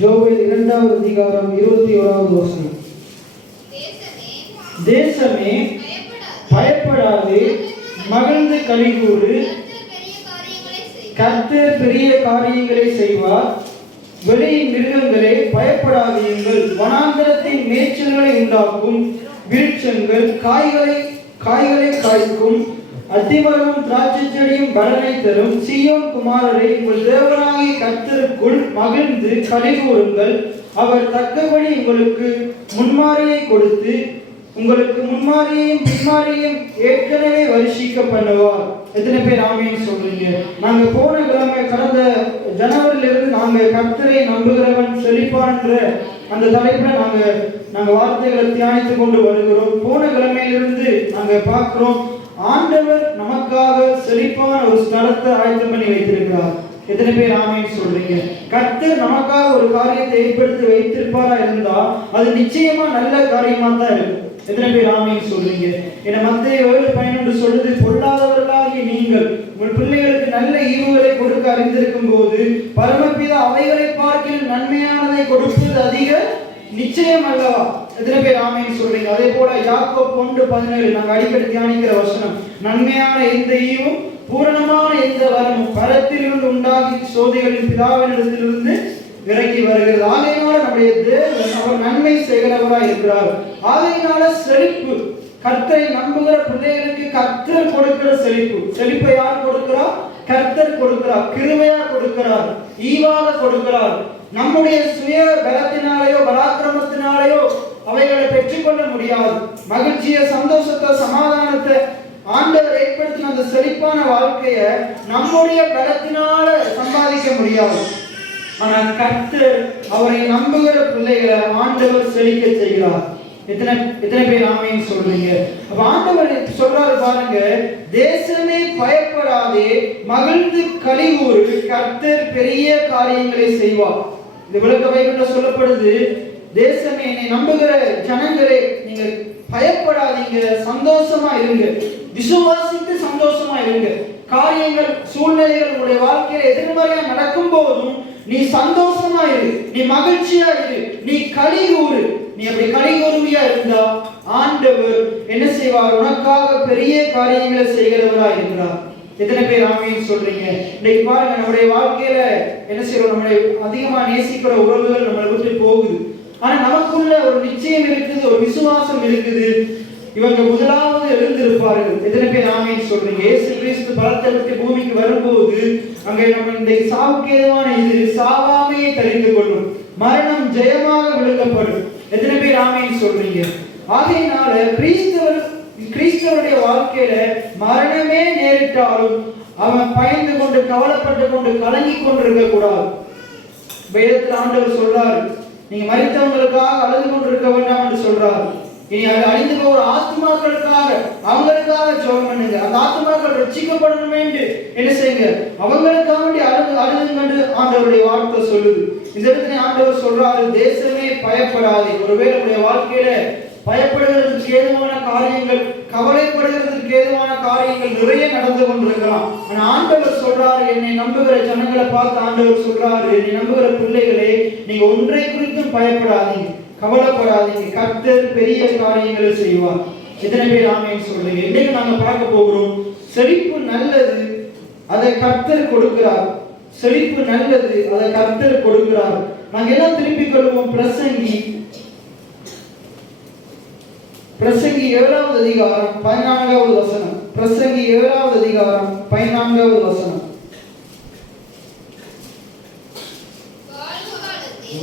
ஜோவேல் 2வது அதிகாரம் 21வது வசனம். தேசமே பயப்படாதே, மகிழ்ந்து களிகூறு, கர்த்தர் பெரிய காரியங்களை செய்வார். வெளியின் மிருகங்களே பயப்படாதீர்கள், வனாந்தரத்தின் மேய்ச்சல்களை உண்டாக்கும் விருட்சங்கள் காய்களை காய்க்கும், அத்திமரமும் திராட்சை செடியும் பலனை தரும். சீயோன் குமாரரை, உங்கள் தேவனாகிய கர்த்தருக்குள் மகிழ்ந்து களிகூறுங்கள். அவர் தக்கபடி உங்களுக்கு முன்மாரியை கொடுத்து உங்களுக்கு முன்மாரியையும் பின்மாரியையும் ஏற்கனவே வருஷிக்க பண்ணுவார். எத்தனை பேர் ஆமேன்னு சொல்றீங்க? நாங்க போன கிழமை கடந்த ஜனவரியிலிருந்து நாங்க கர்த்தரை நம்புகிறவன் செழிப்பான்ற அந்த தலைப்புல நாங்க வார்த்தைகளை தியானித்துக் கொண்டு வருகிறோம். போன கிழமையிலிருந்து நாங்க பார்க்கிறோம், ஆண்டவர் நமக்காக செழிப்பான ஒரு ஸ்தலத்தை ஆயத்தம் பண்ணி வைத்திருக்கிறார். எத்தனை பேர் ஆமேன்னு சொல்றீங்க? கர்த்தர் நமக்காக ஒரு காரியத்தை ஏற்படுத்தி வைத்திருப்பாரா இருந்தா அது நிச்சயமா நல்ல காரியமா தான் இருக்கும். எத்தனை பேர் ஆமேன்னு சொல்றீங்க? என மத்தேயு 7:11 சொல்லுது, பொல்லாதவர்களாகிய நீங்கள் உங்கள் பிள்ளைகளுக்கு நல்ல ஈவுகளை கொடுக்க அறிந்திருக்கும் போது பரமபிதா அவைகளை பார்க்கில் நன்மையானதை கொடுப்பது அதிக நிச்சயம் அல்லவா? எத்தனை பேர் ஆமேன்னு சொல்றீங்க? அதே போல யாக்கோபு 1:17 நாங்க அடிக்கடி தியானிக்கிற வசனம், நன்மையான எந்த ஈவும் பூரணமான எந்த வரமும் பரத்திலிருந்து உண்டாகி சோதிகளின் பிதாவினிடத்திலிருந்து இறங்கி வருகிறது. ஆகையினால நம்முடைய தேவன் அவர் நன்மை செய்கிறவராய் இருக்கிறார். ஆகையினால செழிப்பு, கர்த்தரை நம்புகிற பிள்ளைகளுக்கு கர்த்தர் கொடுக்கிற செழிப்பை யார் கொடுக்கிறார்? கர்த்தர் கொடுக்கிறார். கிருபையா கொடுக்கிறார், ஈவாக கொடுக்கிறார். நம்முடைய சுய பலத்தினாலேயோ பராக்கிரமத்தினாலேயோ அவைகளை பெற்றுக்கொள்ள முடியாது. மகிழ்ச்சியை, சந்தோஷத்தை, சமாதானத்தை ஆண்டவர் ஏற்படுத்தின அந்த செழிப்பான வாழ்க்கையை நம்முடைய பலத்தினால சம்பாதிக்க முடியாது. ஆனால் கர்த்தர் அவரை நம்புகிற பிள்ளைகளை ஆண்டவர் செழிக்க செய்கிறார். எத்தனை பேர் ஆமேன்னு சொல்றீங்க? அப்ப ஆண்டவர் சொல்றாரு பாருங்க, தேசமே பயப்படாதே, மகிழ்ந்து களிகூறு, கர்த்தர் பெரிய காரியங்களை செய்வார். இந்த விளக்க பைபிள்ல சொல்லப்படுது, தேசமே, என்னை நம்புகிற ஜனங்களே, நீங்க பயப்படாதீங்க, சந்தோஷமா இருங்க, விசுவாசித்து சந்தோஷமா இருங்க. காரியங்கள், சூழ்நிலைகள் உங்களுடைய வாழ்க்கையில எதிர்மறையா நடக்கும் போதும் நீ சந்தோஷமா இரு, நீ மகிழ்ச்சியா இரு, நீ களிகூறு. நீ அப்படி களிகூறுவியா இருந்தா ஆண்டவர் என்ன செய்வார்? உனக்காக பெரிய காரியங்களை செய்கிறவரா இருக்கிறார். எத்தனை பேர் ஆமேன்னு சொல்றீங்க? இன்னைக்கு பாருங்க, நம்முடைய வாழ்க்கையில என்ன செய்யறோம்? நம்மளை அதிகமா நேசிக்கிற உறவுகள் நம்மளை விட்டு போகுது. ஆனா நமக்குள்ள ஒரு நிச்சயம் இருக்குது, ஒரு விசுவாசம் இருக்குது, இவங்க முதலாவது எழுந்திருப்பார்கள். எத்தனை பேர் ஆமேன்னு சொல்றீங்க? இயேசு கிறிஸ்து பலத்தை விட்டு பூமிக்கு வரும்போது அங்கே நம்ம இந்த சாவுக்கு ஏதுவான இது சாவாமையை தரித்து கொள்ளும், மரணம் ஜெயமாக விழுங்கப்படும். எத்தனை பேர் ஆமேன்னு சொல்றீங்க? ஆகையினால கிறிஸ்தவருடைய வாழ்க்கையில மரணமே நேரிட்டாலும் அவன் பயந்து கொண்டு, கவலைப்பட்டு கொண்டு, கலங்கி கொண்டிருக்க கூடாது. வேதத்தில் ஆண்டவர் சொல்றாரு, நீங்க மரித்தவங்களுக்காக அழுது கொண்டிருக்க வேண்டாம் என்று சொல்றாரு. இனி அழிந்து போகிற ஆத்மாக்களுக்காக, அவங்களுக்காக ஜெபம் பண்ணுங்க. அந்த ஆத்மாக்கள் ரட்சிக்கப்படணும் என்று என்ன செய்யுங்க? அவங்களுக்காக வேண்டி அழுதுங்க ஆண்டவருடைய வார்த்தை சொல்லுது. இந்த இடத்துல ஆண்டவர் சொல்றாரு, தேசமே பயப்படாதே. ஒருவேளை உங்களுடைய வாழ்க்கையில பயப்படுகிறதுக்கு ஏதுவான காரியங்கள், கவலைப்படுகிறதுக்கு ஏதுவான காரியங்கள் நிறைய நடந்து கொண்டிருக்கலாம். ஆனா ஆண்டவர் சொல்றாரு, என்னை நம்புகிற ஜனங்களை பார்த்து ஆண்டவர் சொல்றாரு, என்னை நம்புகிற பிள்ளைகளே, நீங்க ஒன்றை குறித்தும் பயப்படாதீங்க, கவலைப்படாதீங்க, கர்த்தர் பெரிய காரியங்களை செய்வார். எத்தனை பேர் ஆமேன்னு சொல்றீங்க? இன்னைக்கு நாங்க பார்க்க போகிறோம், செழிப்பு நல்லது, அதை கர்த்தர் கொடுக்கிறார். செழிப்பு நல்லது, அதை கர்த்தர் கொடுக்கிறார். நாங்க எல்லாம் திருப்பிக் கொள்வோம். பிரசங்கி 7வது அதிகாரம் 14வது வசனம். பிரசங்கி 7வது அதிகாரம் 14வது வசனம்.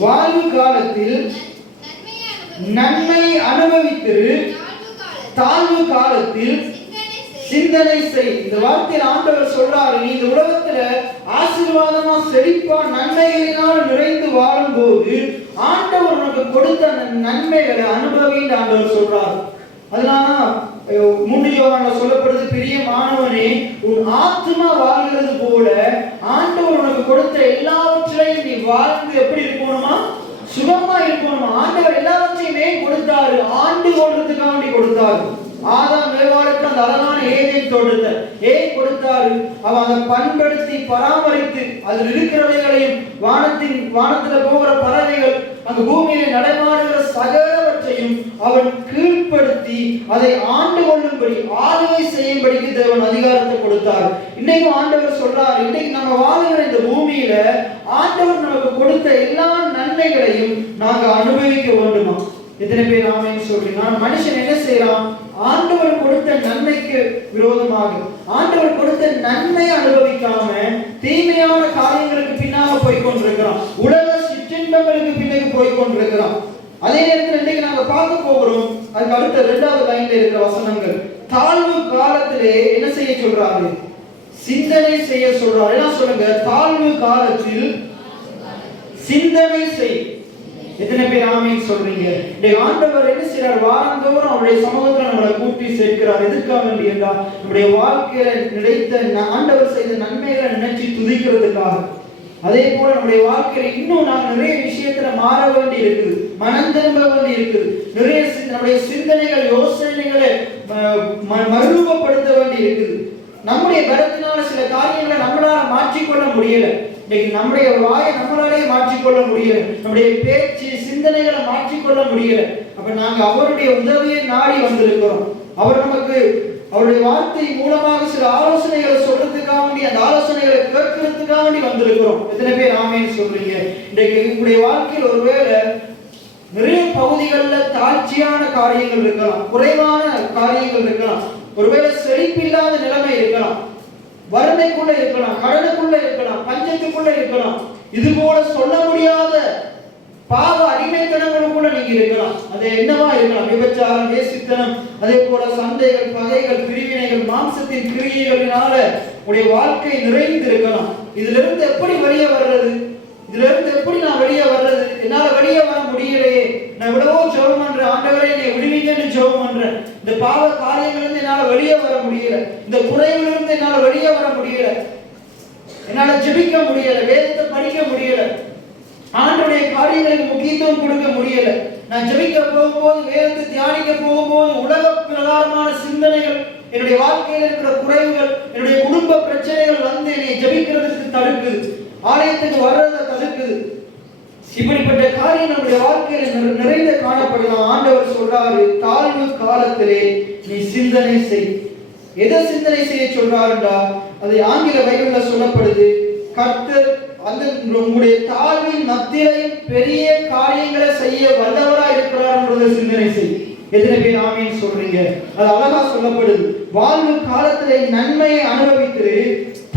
வாழ்வு காலத்தில் நன்மை அனுபவித்திரு, தாழ்வு காலத்தில் சிந்தனை செய். இந்த வார்த்தையில் ஆண்டவர் சொல்றாரு, நீ இந்த உலகத்துல ஆசீர்வாதமா செழிப்பா நன்மைகளினால் நிறைந்து வாழும் போது ஆண்டவர் உனக்கு கொடுத்த நன்மைகளை அனுபவின்னு ஆண்டவர் சொல்றாரு. அதனால 3 யோவான்ல சொல்லப்படுது, பிரியமானவனே, உன் ஆத்மா வாழ்கிறது போல ஆண்டவர் உனக்கு கொடுத்த எல்லாவற்றையும் நீ வாழ்ந்து எப்படி இருக்கணுமா? சுகமா இருக்கணுமா? ஆண்டவர் எல்லாவற்றையுமே கொடுத்தாரு, ஆண்டு கொள்றதுக்காக கொடுத்தாரு. ஆதாம் ஏவாளுக்கு அந்த அழகான ஏதேன் தோட்டத்தை ஏன் கொடுத்தாரு? அவன் அதை பண்படுத்தி பராமரித்து அதில் இருக்கிறவைகளையும் வானத்துல போகிற பறவைகள் அந்த பூமியில நடமாடுகிற சகலவற்றையும் அவன் கீழ்ப்படுத்தி அதை ஆண்டு கொள்ளும்படி ஆளுகை செய்யும்படிக்கு தேவன் அதிகாரத்தை கொடுத்தார். இன்னைக்கும் ஆண்டவர் சொல்றார், இன்னைக்கு நம்ம வாழ்கிற இந்த பூமியில ஆண்டவர் நமக்கு கொடுத்த எல்லா நன்மைகளையும் நாங்க அனுபவிக்க வேண்டுமா? எத்தனை பேர் ஆமென் சொல்றீங்க? மனுஷன் என்ன செய்யறான்? ஆண்டவர் கொடுத்த நன்மைக்கு விரோதமாக ஆண்டவர் கொடுத்த நன்மையை அனுபவிக்காம தீமையான காரியங்களுக்கு பின்னாக போய்கொண்டிருக்கிறான். உலக சிற்றின்பங்களுக்கு பின்னுக்கு போய்கொண்டிருக்கிறான். அதே நேரத்தில் இன்னைக்கு நாங்க பார்க்க போகிறோம், அதுக்கு அடுத்த 2வது லைன்ல இருக்கிற வசனங்கள். தாழ்வு காலத்திலே என்ன செய்ய சொல்றாரு? சிந்தனை செய்ய சொல்றாரு. என்ன சொல்லுங்க? தாழ்வு காலத்தில் சிந்தனை செய். எத்தனை பேர் ஆமென் சொல்றீங்க? ஆண்டவர் என்ன செய்றார்? வாரந்தோறும் அவருடைய சமூகத்தில் நம்மளை கூட்டி சேர்க்கிறார். எதுக்காக வேண்டி என்றால் நம்முடைய வாழ்க்கையில கிடைத்த ஆண்டவர் செய்த நன்மைகளை நினைச்சு துதிக்கிறதுக்காக. அதே போல நம்முடைய வாழ்க்கையில இன்னும் நாம் நிறைய விஷயத்துல மாற வேண்டி இருக்குது, மனம் திரும்ப வேண்டி இருக்குது. நிறைய நம்முடைய சிந்தனைகள் யோசனைகளை மறுரூபப்படுத்த வேண்டி இருக்குது. நம்முடைய பலத்தினால சில காரியங்களை நம்மளால மாற்றிக்கொள்ள முடியல. இன்னைக்கு நம்முடைய வாயை நம்மளாலே மாற்றிக்கொள்ள முடியல, நம்முடைய பேச்சு சிந்தனைகளை மாற்றிக்கொள்ள முடியல. அப்ப நாங்க அவருடைய உதவியை நாடி வந்திருக்கிறோம். அவர் நமக்கு அவருடைய வார்த்தை மூலமாக சில ஆலோசனைகளை சொல்றதுக்காக வேண்டி, அந்த ஆலோசனைகளை கேட்கறதுக்காக வேண்டி வந்திருக்கிறோம். எத்தனை பேர் ஆமென் சொல்றீங்க? இன்றைக்கு உங்களுடைய வாழ்க்கையில் ஒருவேளை நிறைய பகுதிகளில் தாழ்ச்சியான காரியங்கள் இருக்கலாம், குறைவான காரியங்கள் இருக்கலாம், ஒருவேளை செழிப்பில்லாத நிலைமை இருக்கலாம், வறுமைக்குள்ள இருக்கலாம், கடனுக்குள்ள இருக்கலாம், பஞ்சத்துக்குள்ள இருக்கலாம். இது போல சொல்ல முடியாத பாவ அடிமைத்தனங்களுக்குள்ள நீங்க இருக்கலாம். அது என்னவா இருக்கலாம்? விபச்சாரம், வேசித்தனம், அதே போல சண்டைகள், பகைகள், பிரிவினைகள், மாம்சத்தின் கிரியைகளினால உடைய வாழ்க்கை நிறைந்து இருக்கலாம். இதுல இருந்து எப்படி வெளியே வர்றது? இதுல இருந்து எப்படி நான் வெளியே வர்றது? என்னால வெளியே வர முடியலையே. நான் எவ்வளவோ ஜெபம் பண்றேன், ஆண்டவரே என்னை விடுவீங்கன்னு ஜெபம் பண்றேன். இந்த பாவ காரியங்களிலிருந்து என்னால வெளியே வர முடியல, இந்த குறைவிலிருந்து என்னால வெளியே வர முடியல, என்னால ஜெபிக்க முடியல, வேதத்தை படிக்க முடியல, ஆண்டவருடைய காரியங்களுக்கு முக்கியத்துவம் கொடுக்க முடியல. நான் ஜெபிக்க போகும்போது, வேதத்தை தியானிக்க போகும்போது உலக பிரகாரமான சிந்தனைகள், என்னுடைய வாழ்க்கையில் இருக்கிற குறைவுகள், என்னுடைய குடும்ப பிரச்சனைகள் வந்து என்னை ஜெபிக்கிறதுக்கு தடுக்குது, ஆலயத்துக்கு வர்றதை தடுக்குது. இப்படிப்பட்ட காரியம் நம்முடைய வாழ்க்கையில நிறைந்த காணப்படலாம். ஆண்டவர் சொல்றாரு, தாழ்வு காலத்திலே நீ சிந்தனை செய். எதை சிந்தனை செய்ய சொல்றாருண்டா, அது ஆங்கில பைபிள்ல சொல்லப்படுது, கர்த்தர் அந்த உங்களுடைய தாழ்வின் மத்தியிலையும் பெரிய காரியங்களை செய்ய வல்லவரா இருக்கிறார்ன்றதை சிந்தனை செய். எத்தனை பேர் ஆமென் சொல்றீங்க? அது அழகா சொல்லப்படுது. வாழ்வு காலத்திலே நன்மையை அனுபவித்து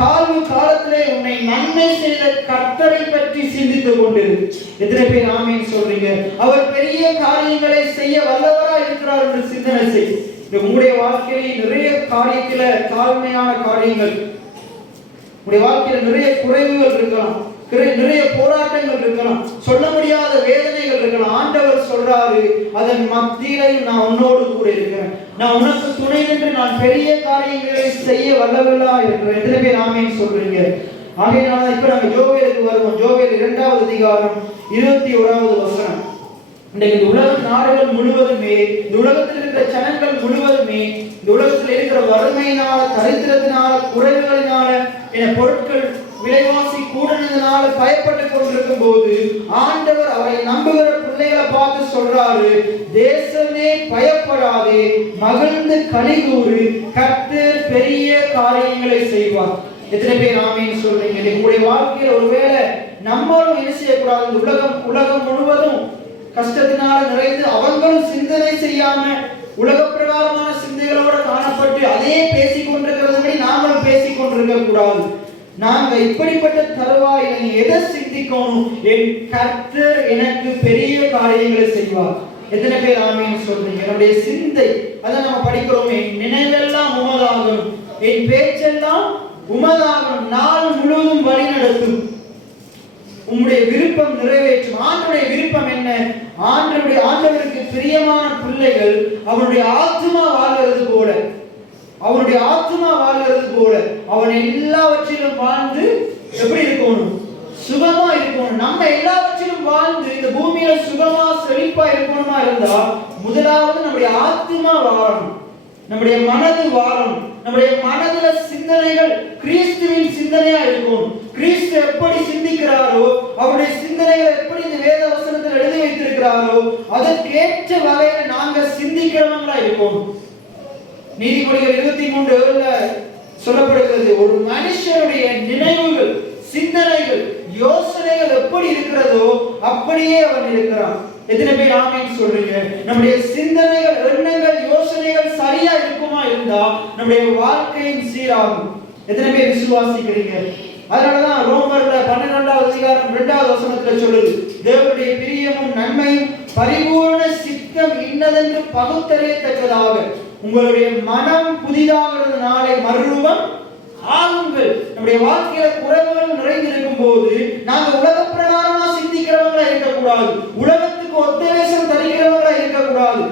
தாழ்வு காலத்திலே உன்னை நன்மை செய்த கர்த்தரை பற்றி சிந்தித்துக் கொண்டிரு. எத்தனை பேர் ஆமென் சொல்றீங்க? அவர் பெரிய காரியங்களை செய்ய வல்லவரா இருக்கிறார் என்று சிந்தனை செய். உங்களுடைய வாழ்க்கையில நிறைய காரியத்தில தாழ்மையான காரியங்கள், உங்களுடைய வாழ்க்கையில நிறைய குறைவுகள் இருக்கலாம், நிறைய போராட்டங்கள் இருக்கலாம், சொல்ல முடியாத வேதனைகள் இருக்கலாம். ஆண்டவர் சொல்றாரு, அதன் மத்தியிலையும் நான் உன்னோடு கூட இருக்கிறேன், நான் உனக்கு துணை நின்று நான் பெரிய காரியங்களை செய்ய வல்லவல்லா இருக்கிறேன். எத்தனை பேர் ஆமென் சொல்றீங்க? ஆகையினால இப்ப நாங்க ஜோவேலுக்கு வருவோம். ஜோவேல் 2வது அதிகாரம் 21வது வசனம். இன்றைக்கு இந்த உலக நாடுகள் முழுவதுமே, இந்த உலகத்தில் இருக்கிற ஜனங்கள் முழுவதுமே, இந்த உலகத்தில் இருக்கிற வறுமையினால, தரித்திரத்தினால, குறைவுகளினால, என பொருட்கள் விலைவாசி கூடுனதுனால பயப்பட்டு கொண்டிருக்கும் போது ஆண்டவர் அவரை நம்புகிற பிள்ளைகளை பார்த்து சொல்றாரு, தேசமே பயப்படாதே, மகிழ்ந்து களிகூறு, கர்த்தர் பெரிய காரியங்களை செய்வார். எத்தனை பேர் ஆமென் சொல்றீங்க? உங்களுடைய வாழ்க்கையில் ஒருவேளை நம்மளும் என்ன செய்யக்கூடாது? இந்த உலகம் முழுவதும் கஷ்டத்தினால நிறைந்து அவங்களும் சிந்தனை செய்யாம உலக பிரகாரமான சிந்தைகளோட காணப்பட்டு அதே பேசிக் கொண்டிருக்கிறதை நாமளும் பேசிக் கொண்டிருக்க கூடாது. நாங்க இப்படிப்பட்ட தருவாயில எதை சிந்திக்கணும்? என் கர்த்தர் எனக்கு பெரிய காரியங்களை செய்வார். எத்தனை பேர் ஆமென் சொல்றீங்க? நம்முடைய சிந்தை, அதை நம்ம படிக்கிறோம், என் நினைவெல்லாம் உமதாகணும், என் பேச்செல்லாம் உமதாகணும், நாள் முழுவதும் வழி நடத்தும், உம்முடைய விருப்பம் நிறைவேற்றும். ஆண்டவருடைய விருப்பம் என்ன? ஆண்டவருக்கு பிரியமான பிள்ளைகள் அவருடைய ஆத்மா வாழ்கிறது போல, அவனுடைய ஆத்மா வாழ்கிறது போல அவன் எல்லாவற்றிலும் வாழ்ந்து எப்படி இருக்கணும்? சுகமா இருக்கணும். நம்ம எல்லாவற்றிலும் வாழ்ந்து இந்த பூமியில சுகமா செழிப்பா இருக்கணுமா இருந்தா முதலாவது நம்முடைய ஆத்மா வாழணும். நம்முடைய மனது வாழும். நம்முடைய மனதுல சிந்தனைகள் கிறிஸ்துவின் சிந்தனையா இருக்கும். கிறிஸ்து எப்படி சிந்திக்கிறாரோ, அவருடைய சிந்தனைகள் எப்படி இந்த வேத வசனத்தில் எழுதி வைத்திருக்கிறாரோ, அதற்கேற்ற வகையில நாங்க சிந்திக்கிறவங்களா இருக்கும். நீதிமொழிகள் 23:7 சொல்லப்படுகிறது, ஒரு மனுஷனுடைய நினைவுகள், சிந்தனைகள், யோசனைகள் எப்படி இருக்கிறதோ அப்படியே அவன் இருக்கிறான். எத்தனை பேர் ஆமென் சொல்றீங்க? நம்முடைய சிந்தனைகள், எண்ணங்கள், யோசனைகள் சரியா இருக்குமா இருந்தா நம்முடைய வாழ்க்கையும் சீராகும். எத்தனை பேர் விசுவாசிக்கிறீங்க? அதனாலதான் ரோமர்ல 12வது அதிகாரம் 2வது வசனத்துல சொல்லுது, தேவனுடைய பிரியமும் நன்மையும் பரிபூரண சித்தம் இன்னதென்று பகுத்தறியத்தக்கதாக உங்களுடைய மனம் புதிதாகிறது நாளை மறுரூபம் ஆகுங்கள். நம்முடைய வாழ்க்கையில குறைவுகள் நிறைந்திருக்கும் போது நாங்க உலக பிரகாரமா சிந்திக்கிறவங்களா இருக்கக்கூடாது. உலகத்துக்கு ஒத்த வேஷம் தருகிறவங்களா இருக்கக்கூடாது.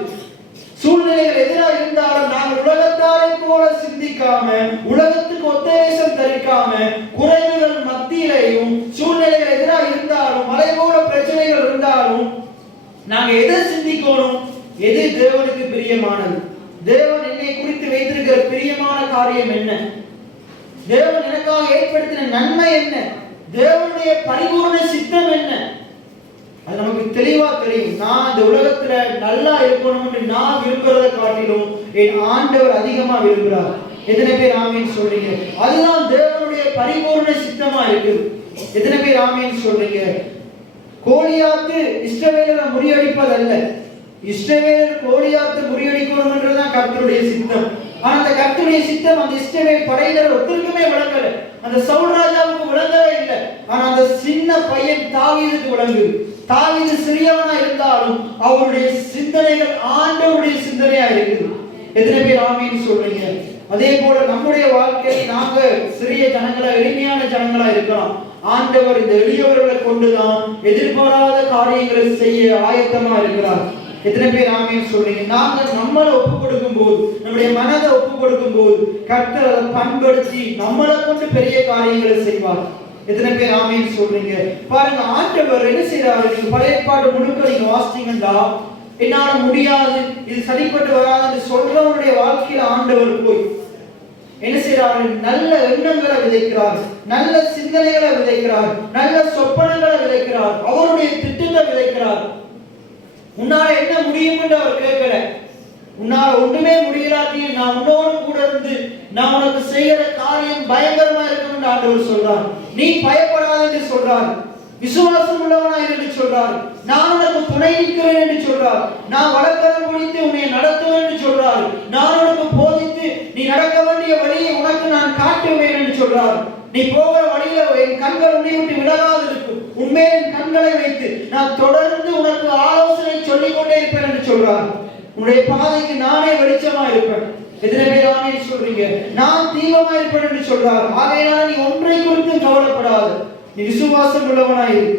சூழ்நிலைகள் எதிராக இருந்தாலும் நாங்கள் உலகத்தாரை போல சிந்திக்காம, உலகத்துக்கு ஒத்த வேஷம் தரிக்காம, குறைவுகள் மத்தியிலையும் சூழ்நிலைகள் எதிராக இருந்தாலும், மலை போல பிரச்சனைகள் இருந்தாலும் நாங்க எதை சிந்திக்கணும்? எது தேவனுக்கு பிரியமானது? தேவன் என்னை குறித்து வைத்திருக்கிற பிரியமான காரியம் என்ன? தேவன் எனக்காக ஏற்படுத்தின நன்மை என்ன? தேவனுடைய பரிபூர்ண சித்தம் என்ன? அது நமக்கு தெளிவா தெரியும். நான் இந்த உலகத்துல நல்லா இருக்கணும்னு நான் விரும்புறதை காட்டிலும் என் ஆண்டவர் அதிகமா விரும்புகிறார். எத்தனை பேர் ஆமீன் சொல்றீங்க? அதுதான் தேவனுடைய பரிபூர்ண சித்தமா இருக்கு. எத்தனை பேர் ஆமீன் சொல்றீங்க? கோலியாத்து இஸ்ரவேலரை முறியடிப்பதல்ல, இஸ்ரவேலர் கோலியாத்து முறியடிக்கணும் என்றுதான் கர்த்தருடைய சித்தம். ஆனா அந்த கர்த்தருடைய சித்தம் அந்த இஸ்ரவேல் படையினர் ஒருத்தருக்குமே விளங்கல. அந்த சவுல் ராஜாவுக்கு விளங்கவே இல்லை. ஆனா அந்த சின்ன பையன் தாவீதுக்கு விளங்குது. தாவீது சிறியவனா இருந்தாலும் அவருடைய சிந்தனைகள் ஆண்டவருடைய சிந்தனையா இருக்குது. எத்தனை பேர் ஆமீன் சொல்றீங்க? அதே போல நம்முடைய வாழ்க்கையை நாங்க சிறிய ஜனங்களா, எளிமையான ஜனங்களா இருக்கலாம். ஆண்டவர் இந்த எளியவர்களை கொண்டுதான் எதிர்பாராத காரியங்களை செய்ய ஆயத்தமா இருக்கிறார். எத்தனை பேர் ஆமீன் சொல்றீங்க? நாங்க நம்மளை ஒப்பு கொடுக்கும் போது, நம்முடைய மனதை ஒப்பு கொடுக்கும் போது கர்த்தர் அதை பண்படுத்தி நம்மளை கொண்டு பெரிய காரியங்களை செய்வார். எத்தனை பேர் ஆமீன் சொல்றீங்க? பாருங்க, ஆண்டவர் என்ன செய்யறாரு? நீங்க பழைய ஏற்பாடு முழுக்க நீங்க வாசிச்சீங்கன்னா, என்னால முடியாது, இது சரிப்பட்டு வராது சொல்றவனுடைய வாழ்க்கையில ஆண்டவர் போய் என்ன செய்யறாரு? நல்ல எண்ணங்களை விதைக்கிறார், நல்ல சிந்தனைகளை விதைக்கிறார், நல்ல சொப்பனங்களை விதைக்கிறார், அவருடைய திட்டத்தை விதைக்கிறார். உன்னால என்ன முடியும் என்று அவர் கேட்கல. உன்னால ஒன்றுமே முடியலாட்டியும் நான் உன்னோடு கூட இருந்து நான் உனக்கு செய்கிற காரியம் பயங்கரமா இருக்கும் என்று ஆண்டவர் சொல்றார். நீ பயப்படாத என்று சொல்றார். விசுவாசம் உள்ளவனா என்று சொல்றார். நான் உனக்கு துணை நிற்கிறேன் என்று சொல்றார். நான் வழக்கரம் முடித்து உன்னை நடத்துவேன் என்று சொல்றார். நான் உனக்கு போதித்து நீ நடக்க வேண்டிய வழியை உனக்கு நான் காட்டுவேன் என்று சொல்றார். நீ போகிற வழியில என் கண்கள் உன்னை விட்டு விலகாது இருக்கும். உண்மையை என் கண்களை வைத்து நான் தொடர்ந்து உனக்கு ஆலோசனை சொல்லிக் கொண்டே இருப்பேன் என்று சொல்றார். உன்னுடைய பாதைக்கு நானே வெளிச்சமா இருப்பேன். எத்தனை பேர் ஆமென் சொல்றீங்க? நான் தீபமா இருப்பேன் என்று சொல்றார். ஆகையால நீ ஒன்றை குறித்து கவலைப்படாது, நீ விசுவாசம் உள்ளவனாய் இரு.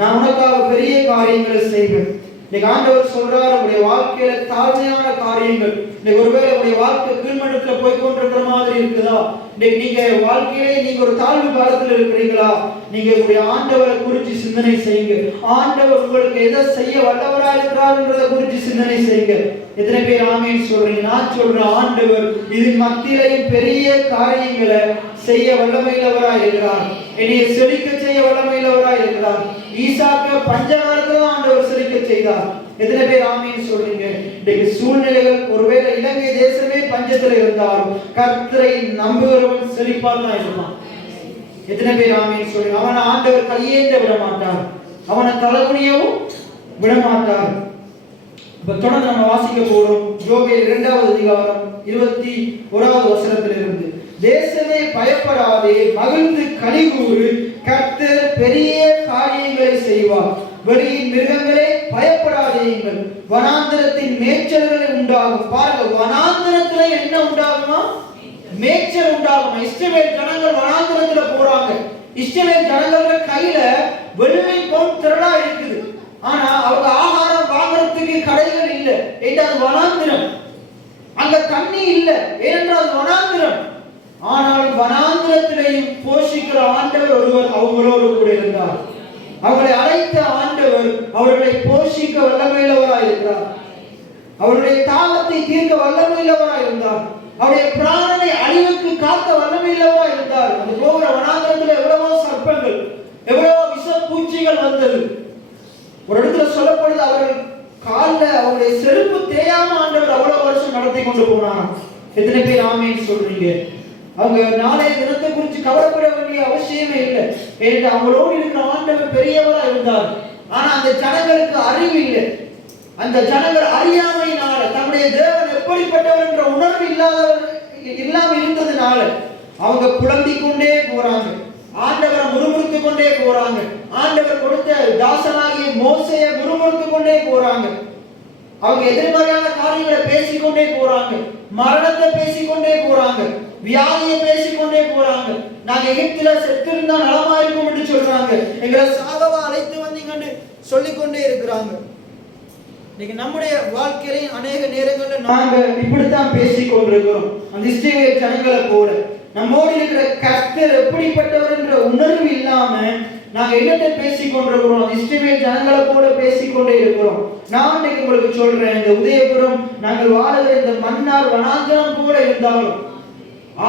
நான் உனக்காக பெரிய காரியங்களை செய்வேன். இன்னைக்கு ஆண்டவர் சொல்றார், உங்களுடைய வாழ்க்கையில தாழ்மையான காரியங்கள், இன்னைக்கு ஒருவேளை உங்களுடைய வாழ்க்கை கீழ்மட்டத்துல போய் கொண்டிருக்கிற மாதிரி இருக்குதா? இன்னைக்கு நீங்க வாழ்க்கையிலே நீங்க ஒரு தாழ்வு காலத்துல இருக்கிறீங்களா? நீங்க உங்களுடைய ஆண்டவரை குறித்து சிந்தனை செய்யுங்க. ஆண்டவர் உங்களுக்கு எதை செய்ய வல்லவரா இருக்கிறார்ன்றதை குறித்து சிந்தனை செய்யுங்க. எத்தனை பேர் ஆமென் சொல்றீங்க? நான் சொல்றேன், ஆண்டவர் இது மத்தியிலையும் பெரிய காரியங்களை செய்ய வல்லமையுள்ளவராய் இருக்கிறார். என்னைய செழிக்க செய்ய வல்லமையுள்ளவராய் இருக்கிறார். ஈசாக்க பஞ்சகாலத்துல ஆண்டவர் செழிக்க செய்தார். எத்தனை பேர் ஆமென் சொல்றீங்க? இன்னைக்கு சூழ்நிலைகள் ஒருவேளை இலங்கை தேசமே பஞ்சத்துல இருந்தாலும் கர்த்தரை நம்புகிறவன் செழிப்பால் தான் இருப்பான். எத்தனை பேர் ஆமென் சொல்றீங்க? அவனை ஆண்டவர் கையேந்த விட மாட்டார், அவனை தலைகுனியவும் விட மாட்டார். இப்ப தொடர்ந்து நம்ம வாசிக்க போறோம். யோவேல் 2வது அதிகாரம் 21வது வசனத்திலிருந்து, தேசமே பயப்படாதே, மகிழ்ந்து களிகூறு, கர்த்தர் பெரிய காரியங்களை செய்வார். வெளியின் மிருகங்களே பயப்படாதீங்கள், வனாந்தரத்தின் மேய்ச்சல்களை உண்டாகும். பாருங்க, வனாந்தரத்துல என்ன உண்டாகுமா? மேய்ச்சல் உண்டாகும். இஸ்ரவேல் ஜனங்கள் வனாந்தரத்துல போறாங்க. இஸ்ரவேல் ஜனங்களோட கையில வெள்ளை பொன் திரளா இருக்குது. ஆனா அவங்க ஆகாரம் வாங்குறதுக்கு கடைகள் இல்லை. என்றால் வனாந்திரம், அங்க தண்ணி இல்லை, ஏனென்றால் வனாந்திரம். ஆனால் வனாந்திரத்திலையும் போஷிக்கிற ஆண்டவர் ஒருவர் அவங்களோடு கூட இருந்தார். அவர்களை அழைத்த ஆண்டவர் அவர்களை போஷிக்க வல்லமையுள்ளவராய் இருக்கிறார். அவருடைய தாகத்தை தீர்க்க வல்லமையுள்ளவராய் இருந்தார். அவருடைய பிராணனை அழிவுக்கு காக்க வல்லமையுள்ளவராய் இருந்தார். அந்த போகிற வனாந்தரத்தில் எவ்வளவோ சர்ப்பங்கள், எவ்வளவோ விஷ பூச்சிகள் வந்தது. ஒரு இடத்துல சொல்லப்படுது, அவர்கள் காலில் அவருடைய செருப்பு தேயாம ஆண்டவர் அவ்வளவு வருஷம் நடத்தி கொண்டு போனார். எத்தனை பேர் ஆமேன்னு சொல்றீங்க? அவங்க நாளைய தினத்தை குறித்து கவலைப்பட வேண்டிய அவசியமே இல்லை. ஏன்னா அவங்களோடு இருக்கிற ஆண்டவர் பெரியவரா இருந்தார். ஆனா அந்த ஜனங்களுக்கு அறிவு இல்லை. அந்த ஜனங்கள் அறியாமையினால, தம்முடைய தேவன் எப்படிப்பட்டவர் என்ற உணர்வு இல்லாம இருந்ததுனால அவங்க புலம்பிக் கொண்டே போறாங்க. ஆண்டவரை முறுமுறுத்து கொண்டே போறாங்க. ஆண்டவர் கொடுத்த தாசனாகிய மோசேயை முறுமுறுத்து கொண்டே போறாங்க. அவங்க எதிர்மறையான காரியங்களை பேசிக்கொண்டே போறாங்க. மரணத்தை பேசிக்கொண்டே போறாங்க. வியாதியை பேசிக்கொண்டே போறாங்க. நாங்க எகிப்துல செத்து இருந்தா நலமா இருக்கும் என்று சொல்றாங்க. எங்களை சாகவா அழைத்து வந்தீங்கன்னு சொல்லிக்கொண்டே இருக்கிறாங்க. இன்னைக்கு நம்முடைய வாழ்க்கையில அநேக நேரங்கள்ல நாங்க இப்படித்தான் பேசிக் கொண்டிருக்கிறோம். அந்த இஸ்ரவேல் ஜனங்களை போல நம்மோடு இருக்கிற கர்த்தர் எப்படிப்பட்டவர் என்ற உணர்வு இல்லாம நாங்க என்னத்தை பேசிக் கொண்டிருக்கிறோம்? அந்த இஸ்ரவேல் ஜனங்களை போல பேசிக்கொண்டே இருக்கிறோம். நான் இன்னைக்கு உங்களுக்கு சொல்றேன், இந்த உதயபுரம் நாங்கள் வாழுகிற இந்த மன்னார் வனாந்தரம் போல இருந்தாலும்,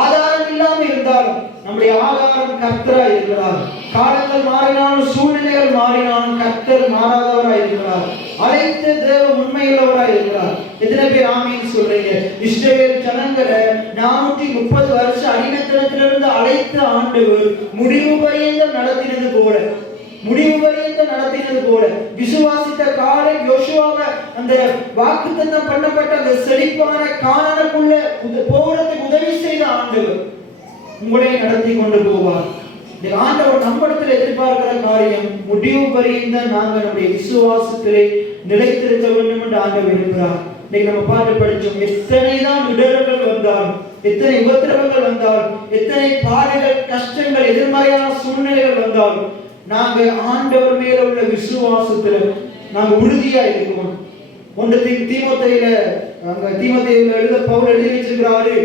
ஆதாரம் இல்லாம இருந்தாலும், நம்முடைய ஆதாரம் கர்த்தராய் இருக்கிறார். காலங்கள் மாறினாலும், சூழ்நிலைகள் மாறினாலும் கர்த்தர் மாறாதவராய் இருக்கிறார். அழைத்த தேவன் உண்மையுள்ளவராய் இருக்கிறார். எத்தனை பேர் ஆமீன் சொல்றீங்க? இஸ்ரவேல் ஜனங்களை 430 வருஷ அடிமைத்தனத்திலிருந்து அழைத்த ஆண்டவர் முடிவு பரியந்தம் நடத்தினது போல விசுவாசித்த காலம் யோசுவாவை அந்த வாக்குத்தத்தம் பண்ணப்பட்ட அந்த செழிப்பான கானானுக்குள்ள போகிறதுக்கு உதவி செய்த ஆண்டவர் உங்களை நடத்தி கொண்டு போவார். இந்த ஆண்டவர் நம்மிடத்தில் எதிர்பார்க்கிற காரியம் முடிவு பரியந்தம் நாங்கள் நம்முடைய விசுவாசத்திலே நிலைத்திருக்க வேண்டும் என்று ஆண்டவர் விரும்புகிறார். இன்னைக்கு நம்ம பாட்டு படிச்சோம், எத்தனைதான் இடர்கள் வந்தாலும், எத்தனை உபத்திரவங்கள் வந்தாலும், எத்தனை பாடுகள், கஷ்டங்கள், எதிர்மறையான சூழ்நிலைகள் வந்தாலும் நாங்க ஆண்டவர் மேல உள்ள விசுவாசத்துல நாங்க உறுதியா இருக்கணும். ஒன்று தீமோத்தேயுல எழுத பவுல் எழுதி வச்சிருக்கிறாரு,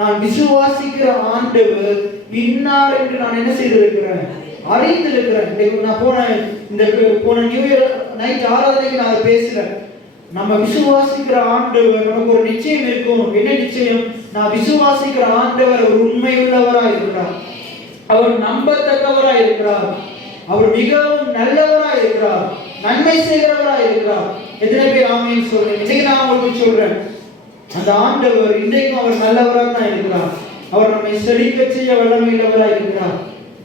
நான் விசுவாசிக்கிற ஆண்டவர் இன்னார் என்று நான் என்ன செய்திருக்கிறேன், அறிந்திருக்கிறேன். நான் போன நியூ இயர் நைட் ஆராதனைக்கு நான் பேசுறேன். நம்ம விசுவாசிக்கிற ஆண்டவர் நமக்கு ஒரு நிச்சயம் இருக்கும். என்ன நிச்சயம்? நான் விசுவாசிக்கிற ஆண்டவர் ஒரு உண்மையுள்ளவராய் இருக்கிறார். அவர் நம்பத்தக்கவராய் இருக்கிறார். அவர் மிகவும் நல்லவராய் இருக்கிறார். நன்மை செய்கிறவராய் இருக்கிறார். எத்தனை பேர் ஆமீன் சொல்றேன்? இன்னைக்கு நான் உங்களுக்கு சொல்றேன், அந்த ஆண்டவர் இன்றைக்கும் அவர் நல்லவராக தான் இருக்கிறார். அவர் நம்மை செழிக்க செய்ய வல்லமையுள்ளவராய் இருக்கிறார்.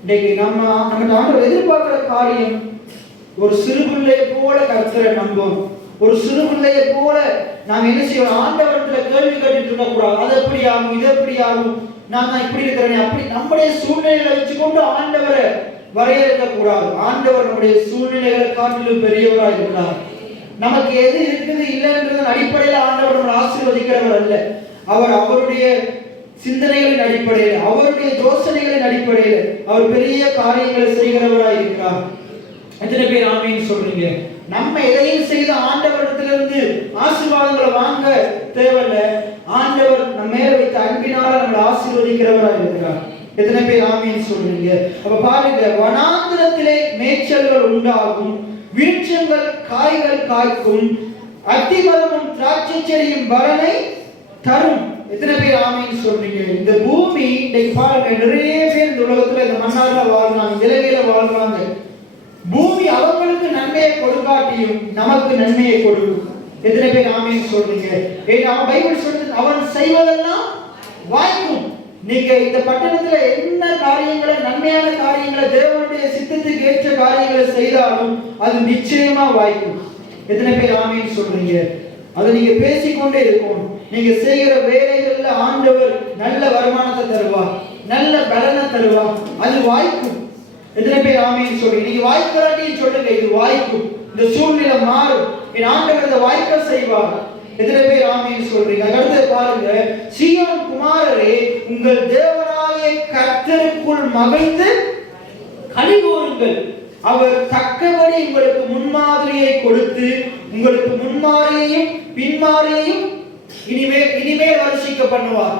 இன்னைக்கு நம்ம ஆண்டவர் எதிர்பார்க்கிற காரியம், ஒரு சிறு பிள்ளையை போல கர்த்தரை நம்பும். ஒரு சிறு பிள்ளையை போல நாங்க என்ன செய்யணும்? ஆண்டவரத்துல கேள்வி கேட்டுட்டு இருக்க கூடாது. அது எப்படி ஆகும், இது எப்படி ஆகும், நான் இப்படி இருக்கிறேன், அப்படி நம்முடைய சூழ்நிலைகளை வச்சுக்கொண்டு ஆண்டவரை வரையறுக்க கூடாது. ஆண்டவர் நம்முடைய சூழ்நிலைகளை காட்டிலும் பெரியவராக இருக்கிறார். நமக்கு எது இருக்குது இல்லைன்றதன் அடிப்படையில் ஆண்டவர் நம்மளை ஆசீர்வதிக்கிறவர் அல்ல. அவர் அவருடைய சிந்தனைகளின் அடிப்படையில், அவருடைய யோசனைகளின் அடிப்படையில் அவர் பெரிய காரியங்களை செய்கிறவராக இருக்கிறார். எத்தனை பேர் ஆமீன் சொல்றீங்க? நம்ம எதையும் செய்த ஆண்டவரிடத்திலிருந்து ஆசீர்வாதங்களை வாங்க தேவையில்ல. ஆண்டவர் நம்ம மேல வைத்த அன்பினால நம்மளை ஆசீர்வதிக்கிறவராக இருக்கிறார். எத்தனை பேர் ஆமீன் சொல்றீங்க? அப்ப பாருங்க, வனாந்திரத்திலே மேய்ச்சல்கள் உண்டாகும், விருட்சங்கள் காய்கள் காய்க்கும், அத்திமரமும் திராட்சை செடியும் பலனை தரும். எத்தனை பேர் ஆமீன் சொல்றீங்க? இந்த பூமி இன்னைக்கு பாருங்க, நிறைய பேர் இந்த உலகத்துல இந்த மன்னார்ல வாழ்றாங்க, இலங்கையில வாழ்றாங்க. பூமி அவங்களுக்கு நன்மையை கொடுக்காட்டியும் நமக்கு நன்மையை கொடுக்கும். எத்தனை பேர் ஆமீன் சொல்றீங்க? அவன் பைபிள் சொல்றது, அவன் செய்வதெல்லாம் வாய்க்கும். நீங்க இந்த பட்டணத்துல என்ன காரியங்களை, நன்மையான காரியங்களை, தேவனுடைய சித்தத்துக்கு ஏற்ற காரியங்களை செய்தாலும் அது நிச்சயமா வாய்க்கும். எத்தனை பேர் ஆமீன் சொல்றீங்க? அதை நீங்க பேசிக்கொண்டே இருக்கணும். நீங்க செய்கிற வேலைகள்ல ஆண்டவர் நல்ல வருமானத்தை தருவார், நல்ல பலனை தருவார், அது வாய்க்கும். எத்தனை பேர் ஆமீன் சொல்றீங்க? நீங்க வாய்க்கலாட்டின்னு சொல்லுங்க, இது வாய்க்கும். இந்த சூழ்நிலை மாறும், என் ஆண்டவர் இதை வாய்க்க செய்வார். எத்தனை பேர் ஆமீன் சொல்றீங்க? அடுத்து பாருங்க, சீயோன் குமாரரே, உங்கள் தேவனாகிய கர்த்தருக்குள் மகிழ்ந்து களிகூருங்கள். அவர் தக்கபடி உங்களுக்கு முன்மாதிரியை கொடுத்து, உங்களுக்கு முன்மாதிரியையும் பின்மாதிரியையும் இனிமேல் வருஷிக்க பண்ணுவார்.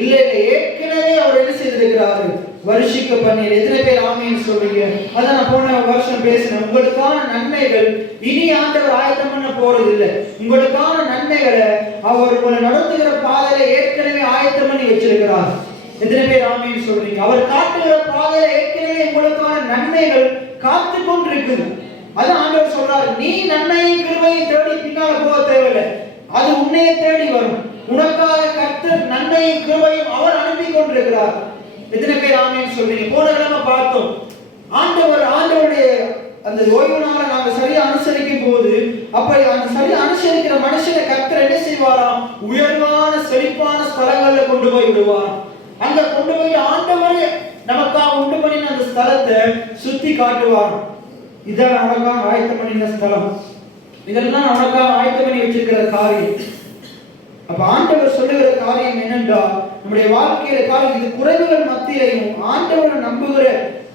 இல்லை, ஏற்கனவே அவர் என்ன செய்திருக்கிறாரு? வருஷிக்க பண்ணீர். எத்தனை பேர் ஆமீன் சொல்றீங்க? அதான் நான் போன வருஷம் பேசினேன். உங்களுக்கான நன்மைகள் இனி ஆண்டவர் ஆயத்தம் பண்ண போறது இல்லை. உங்களுக்கான நன்மைகளை அவர் உங்களை நடத்துகிற பாதையில ஏற்கனவே ஆயத்தம் பண்ணி வச்சிருக்கிறார். எத்தனை பேர் ஆமீன் சொல்றீங்க? அவர் காட்டுகிற பாதையில ஏற்கனவே உங்களுக்கான நன்மைகள் காத்து கொண்டிருக்குது. அதான் ஆண்டவர் சொல்றாரு, நீ நன்மையும் கிருபையும் தேடி பின்னால போக தேவையில்லை, அது உன்னையே தேடி வரும். உனக்காக கர்த்தர் நன்மையும் கிருபையும் அவர் அனுப்பி கொண்டிருக்கிறார். எத்தனை பேர் ஆமீன் சொல்றீங்க? போன கிழமை பார்த்தோம், ஆண்டவருடைய அந்த ஓய்வு நாளை நாங்கள் சரியா அனுசரிக்கும் போது, அப்படி அந்த சரியா அனுசரிக்கிற மனுஷனை கர்த்தர் என்ன செய்வாராம்? உயர்வான செழிப்பான ஸ்தலங்கள்ல கொண்டு போய் விடுவார். அங்க கொண்டு போய் ஆண்டவர் நமக்காக உண்டு பண்ணின அந்த ஸ்தலத்தை சுத்தி காட்டுவார். இதான் நமக்காக ஆயத்தம் பண்ணின ஸ்தலம், இதெல்லாம் நமக்காக ஆயத்தம் பண்ணி வச்சிருக்கிற காரியம். அப்ப ஆண்டவர் சொல்லுகிற காரியம் என்னென்றால், நம்முடைய வாழ்க்கையில காரியம் இது குறைவுகள் மத்தியிலையும் ஆண்டவரை நம்புகிற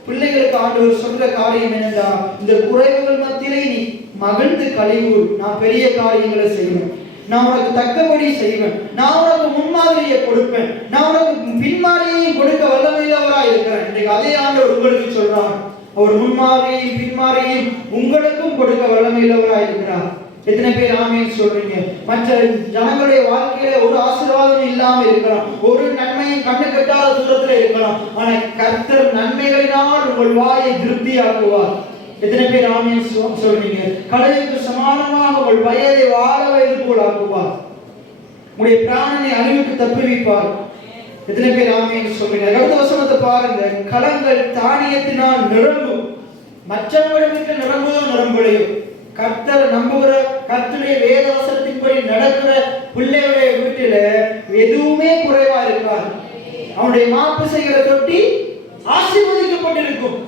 பிள்ளைகளுக்கு ஆண்டவர் சொல்ற காரியம் என்னென்றா, இந்த குறைவுகள் மத்தியிலே நீ மகிழ்ந்து கழிவு, நான் பெரிய காரியங்களை செய்வேன், நான் உனக்கு தக்கபடி செய்வேன், நான் உனக்கு முன்மாதிரியை கொடுப்பேன், நான் உனக்கு பின்மாதிரியையும் கொடுக்க வல்லமையுள்ளவராய் இருக்கிறேன். இன்றைக்கு அதே ஆண்டவர் உங்களுக்கு சொல்றார், அவர் முன்மாதிரியையும் பின்மாதிரியையும் உங்களுக்கும் கொடுக்க வல்லமையுள்ளவராய் இருக்கிறார். எத்தனை பேர் ஆமீன் சொல்றீங்க? மற்ற ஜனங்களுடைய வாழ்க்கையில ஒரு ஆசீர்வாதம் இல்லாம இருக்கலாம், ஒரு நன்மையும் கண்ணு கட்டாத தூரத்துல இருக்கலாம், ஆனா கர்த்தர் நன்மைகளினால் உங்கள் வாயை திருப்தியாக்குவார். எத்தனை பேர் ஆமீன் சொல்றீங்க? கடலுக்கு சமானமாக உங்கள் வயதை வாழ வயது போல் ஆக்குவார், உங்களுடைய பிராணனை அழிவுக்கு தப்புவிப்பார். எத்தனை பேர் ஆமீன் சொல்றீங்க? அடுத்த வசனத்தை பாருங்க, களங்கள் தானியத்தினால் நிரம்பும், மற்றவர்களுக்கு நிரம்புதோ நிரம்பலையோ, கர்த்தர் நம்புகிற கர்த்தருடைய வேத வசனத்தின்படி நடக்கிற பிள்ளையுடைய வீட்டில எதுவுமே குறைவா இருக்காது. அவனுடைய மாப்பு செய்கிற தொட்டி ஆசீர்வதிக்கப்பட்டிருக்கும்,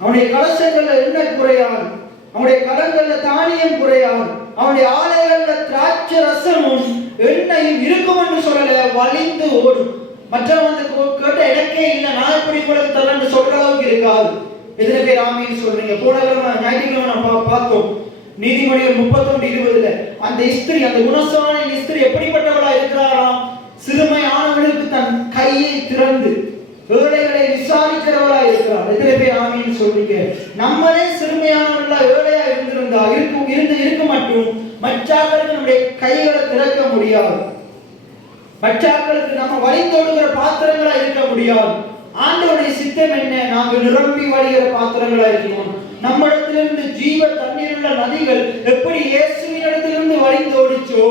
அவனுடைய கலசங்கள்ல எண்ணெய் குறையாது, அவனுடைய கலங்கள்ல தானியம் குறையாது, அவனுடைய ஆலைகள்ல திராட்சை ரசமும் எண்ணெயும் இருக்கும் என்று சொல்லல, வலிந்து ஓடும். மற்றவங்க கேட்ட எனக்கே இல்லை, நான் எப்படி உங்களுக்கு தரேன்னு சொல்ற அளவுக்கு இருக்காது. எத்தனை பேர் ஆமீன் சொல்றீங்க? போன ஞாயிற்றுக்கிழமை நம்ம பார்த்தோம், நீதிமொழிகள் 31:20 அந்த ஸ்திரீ, அந்த குணசான ஸ்திரீ எப்படிப்பட்டவளா இருக்கிறாராம்? சிறுமையானவர்களுக்கு தன் கையை திறந்து ஏழைகளை விசாரிக்கிறவளா இருக்கிறார். எத்தனை பேர் ஆமீன் சொல்றீங்க? நம்மளே சிறுமையானவர்களா ஏழையா இருக்க மட்டும் மற்றாக்களுக்கு நம்முடைய கைகளை திறக்க முடியாது, மற்றாக்களுக்கு நம்ம வழிந்தோடுகிற பாத்திரங்களா இருக்க முடியாது. ஆண்டவருடைய சித்தம் என்ன? நாங்கள் நிரம்பி வழிகிற பாத்திரங்களா இருக்கணும். நம்மிடத்திலிருந்து ஜீவ தண்ணீர் உள்ள நதிகள் எப்படி இயேசுவின் இடத்திலிருந்து வழிந்தோடிச்சோ,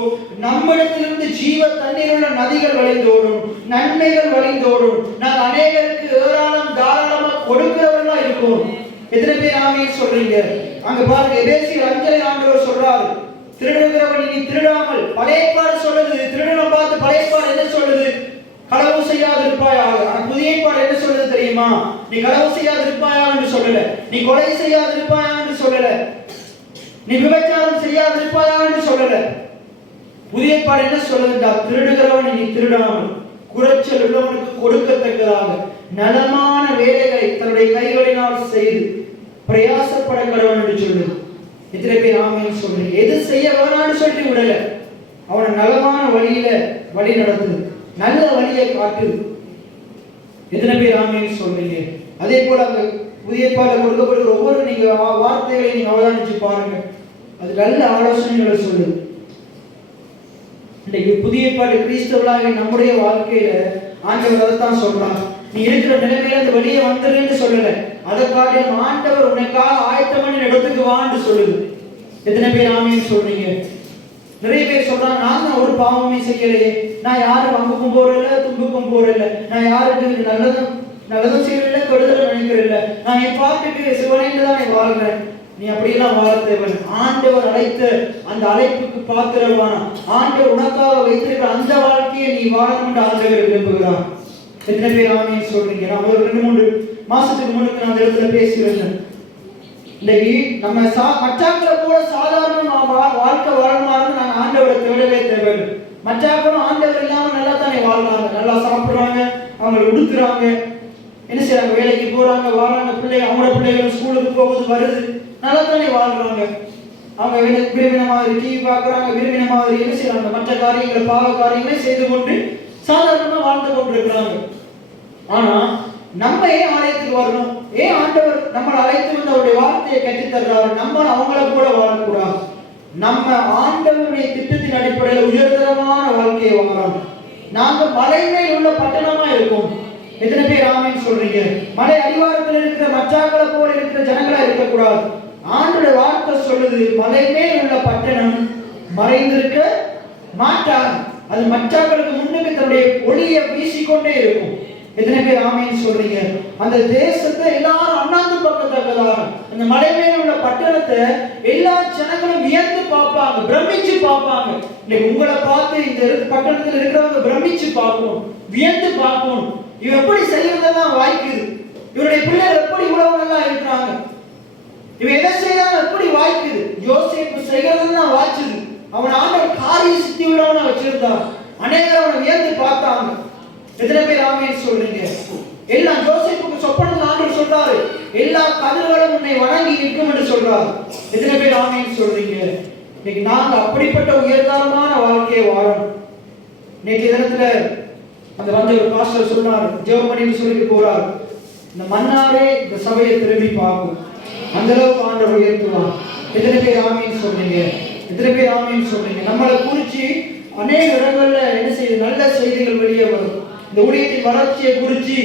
நம்மிடத்திலிருந்து ஜீவ தண்ணீர் உள்ள நதிகள் வழிந்தோடும், நன்மைகள் வழிந்தோடும். நாங்கள் அநேகருக்கு ஏராளம் தாராளமா கொடுக்கிறவர்களா இருக்கோம். எத்தனை பேர் ஆமீன் சொல்றீங்க? அங்க பாருங்க, எபேசியர் 5 ஆண்டவர் சொல்றாரு, திருடுகிறவன் நீ திருடாமல். பழைய ஏற்பாடு சொல்லுது, திருடனை பார்த்து பழைய ஏற்பாடு என்ன சொல்லுது? களவு செய்யாது இருப்பாயாக. ஆனா புதிய ஏற்பாடு என்ன சொல்லுது தெரியுமா? நீ களவு செய்யாது இருப்பாயா என்று சொல்லல, நீ கொலை செய்யாது இருப்பாயா என்று சொல்லல, நீ விபச்சாரம் செய்யாது இருப்பாயா என்று சொல்லல. புதிய ஏற்பாடு என்ன சொல்லுதுண்டா? திருடுகிறவன் நீ திருடாமல், குறைச்சல் உள்ளவனுக்கு கொடுக்கத்தக்கதாக நலமான வேலைகளை தன்னுடைய கைகளினால் செய்து பிரயாசப்பட கடவன் என்று சொல்லுது. எத்தனை பேர் ஆமீன் சொல்றீங்க? எது செய்ய வேணான்னு சொல்லி விடல, அவனை நலமான வழியில வழி நடத்துது, நல்ல வழியை காட்டுது. எத்தனை பேர் ஆமீன் சொல்றீங்க? அதே போல அங்க புதிய ஏற்பாடுல கொடுக்கப்படுகிற ஒவ்வொரு நீங்க வார்த்தைகளை நீங்க அவதானிச்சு பாருங்க, அது நல்ல ஆலோசனைகளை சொல்லுது. இன்றைக்கு புதிய ஏற்பாடு கிறிஸ்தவர்களாக நம்முடைய வாழ்க்கையில ஆண்டவர் அதைத்தான் சொல்றார், நீ இருக்கிற நிலைமையில அந்த வெளியே வந்துருன்னு சொல்லல, அதை காட்டிலும் ஆண்டவர் உனக்காக ஆயத்தமான இடத்துக்கு வான்னு சொல்லுது. எத்தனை பேர் ஆமீன் சொல்றீங்க? நிறைய பேர் சொல்றாங்க, நான் தான் ஒரு பாவமே செய்யலையே, நான் யாரும் வம்புக்கும் போறதில்ல, துன்புக்கும் போறதில்ல, நான் யாருக்கு நல்லதும் செய்யறதில்ல, கெடுதலும் நினைக்கிறதில்ல, நான் என் பாட்டுக்கு சிவனைந்து தான் வாழ்றேன். நீ அப்படியெல்லாம் வாழ தேவை. ஆண்டவர் அழைத்த அந்த அழைப்புக்கு பாத்திரமான ஆண்டவர் உனக்காக வைத்திருக்கிற அந்த வாழ்க்கையை நீ வாழணும் ஆண்டவர் விரும்புகிறார். எத்தனை பேர் ஆமீன் சொல்றீங்க? நான் ஒரு 2-3 மாசத்துக்கு முன்னுக்கு நான் அந்த இடத்துல பேசியிருந்தேன். இன்னைக்கு நம்ம மற்றாக்களை கூட சாதாரண வாழ்க்கை வாழணும்னு நாங்கள் ஆண்டவரை தேடவே தேவையில்லை. மற்றாக்களும் ஆண்டவர் இல்லாம நல்லா தானே வாழ்றாங்க, நல்லா சாப்பிடுறாங்க, அவங்க உடுத்துறாங்க, என்ன செய்யறாங்க, வேலைக்கு போறாங்க, வராங்க, அவங்களோட பிள்ளைகள் ஸ்கூலுக்கு போகுது வருது, நல்லா தானே வாழ்றாங்க. அவங்க விரும்பின மாதிரி டிவி பார்க்குறாங்க, விரும்பின மாதிரி என்ன செய்யறாங்க, மற்ற காரியங்களை பாவ காரியங்களை செய்து கொண்டு சாதாரணமா வாழ்ந்து கொண்டிருக்கிறாங்க. ஆனா நம்ம ஏன் ஆலயத்துக்கு வரணும்? ஏன் ஆண்டவர் நம்மளை அழைத்து வந்து அவருடைய வார்த்தையை கற்றுத் தர்றாரு? நம்ம அவங்கள கூட வாழக்கூடாது. நம்ம ஆண்டவருடைய திட்டத்தின் அடிப்படையில் உயர்தரமான வாழ்க்கையை வாழணும். நாங்க மலை மேல் உள்ள பட்டணமா இருக்கோம். எத்தனை பேர் ஆமென் சொல்றீங்க? மலை அடிவாரத்தில் இருக்கிற மச்சாக்களை போல இருக்கிற ஜனங்களா இருக்கக்கூடாது. ஆண்டோட வார்த்தை சொல்லுது, மலை மேல் உள்ள பட்டணம் மறைந்திருக்க மாட்டார். அது மச்சாக்களுக்கு முன்னுக்கு தன்னுடைய ஒளியை வீசிக்கொண்டே இருக்கும். எத்தனை பேர் ஆமென் சொல்றீங்க? அந்த தேசத்தை எல்லாரும் அண்ணாந்து பார்க்கத்தக்கதாக, அந்த மலை மேல் உள்ள பட்டணத்தை எல்லா ஜனங்களும் வியந்து பார்ப்பாங்க, பிரமிச்சு பார்ப்பாங்க. இன்னைக்கு உங்களை பார்த்து இந்த பட்டணத்தில் இருக்கிறவங்க பிரமிச்சு பார்க்கணும், வியந்து பார்க்கணும். இவ எப்படி செய்யறதெல்லாம் வாய்க்குது, இவருடைய பிள்ளைகள் எப்படி இவ்வளவு நல்லா இருக்கிறாங்க, இவன் எதை செய்தாலும் எப்படி வாய்க்குது. யோசேப்பு செய்யறதெல்லாம் வாய்ச்சது. அவன் ஆண்டவர் காரிய சித்தி உள்ளவனா வச்சிருந்தான். அநேகர் அவனை வியந்து பார்த்தாங்க. எத்தனை பேர் ஆமென் சொல்றீங்க? எல்லா யோசேப்புக்கு சொப்பனத்தில் ஆண்டவர் சொல்றாரு, எல்லா கதிர்களும் உன்னை வணங்கி நிற்கும் என்று சொல்றாரு. எத்தனை பேர் ஆமென் சொல்றீங்க? இன்னைக்கு நாங்க அப்படிப்பட்ட உயர்தரமான வாழ்க்கையை வாழணும். நேற்றைய தினத்துல அந்த வந்த ஒரு பாஸ்டர் சொன்னார், ஜெபமணின்னு சொல்லிட்டு போறார், இந்த மன்னாரே இந்த சபையை திரும்பி பார்க்கும், அந்த அளவுக்கு ஆண்டவர் உயர்த்துவார். எத்தனை பேர் ஆமென் சொல்றீங்க? எத்தனை பேர் ஆமென் சொல்றீங்க? நம்மளை குறிச்சு அநேக இடங்கள்ல என்ன செய்யுது, நல்ல செய்திகள் வெளியே வரும். இந்த ஊழியத்தின் வளர்ச்சியை குறித்து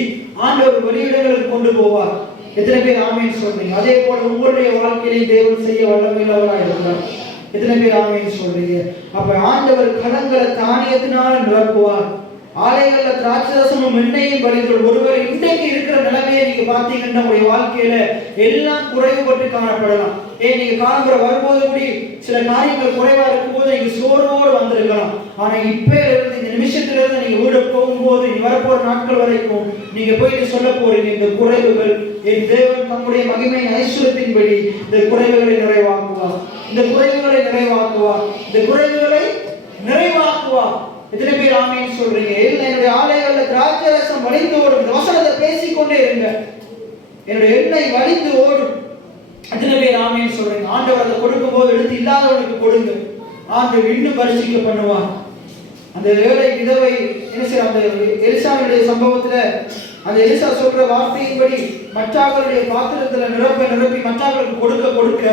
ஆண்டவர் வெளியிடங்களுக்கு கொண்டு போவார். எத்தனை பேர் ஆமென் சொல்றீங்க? அதே போல உங்களுடைய வாழ்க்கையிலே தேவன் செய்ய வல்லமையுள்ளவராக இருக்கிறார். எத்தனை பேர் ஆமென் சொல்றீங்க? அப்ப ஆண்டவர் களங்களை தானியத்தினால நிரப்புவார். ஆலைகள்ல திராட்சரசமும் எண்ணெயும் வழிகள். ஒருவர் இன்றைக்கு இருக்கிற நிலைமையை நீங்க பாத்தீங்கன்னா உங்களுடைய வாழ்க்கையில எல்லாம் குறைவுபட்டு காணப்படலாம். நீங்க காலம்புற வரும்போது கூடி சில காரியங்கள் குறைவா இருக்கும்போது நீங்க சோர்வோடு வந்திருக்கலாம். ஆனா இப்ப இருந்து இந்த நிமிஷத்துல இருந்து நீங்க வீடு போகும்போது நீ வரப்போற நாட்கள் வரைக்கும் நீங்க போயிட்டு சொல்ல போறீங்க, இந்த குறைவுகள் என் தேவன் தம்முடைய மகிமையின் ஐஸ்வர்யத்தின்படி இந்த குறைவுகளை நிறைவாக்குவார், இந்த குறைவுகளை நிறைவாக்குவார், இந்த குறைவுகளை நிறைவாக்குவார். எத்தனை பேர் ஆமென் சொல்றீங்க? என்னுடைய ஆலைகள்ல திராட்சை ரசம் வழிந்து ஓடும். இந்த வசனத்தை பேசிக்கொண்டே இருங்க, என்னுடைய எண்ணெய் வழிந்து ஓடும். எத்தனை பேர் ஆமென் சொல்றீங்க? ஆண்டவர் அதை கொடுக்கும் போது எடுத்து இல்லாதவனுக்கு கொடுங்க, ஆண்டவர் இன்னும் பரிசுக்க பண்ணுவார். அந்த ஏழை விதவை என்ன செய்ய, அந்த எலிசாவுடைய சம்பவத்துல அந்த எலிசா சொல்ற வார்த்தையின்படி மற்றாக்களுடைய பாத்திரத்துல நிரப்பி மற்றாக்களுக்கு கொடுக்க கொடுக்க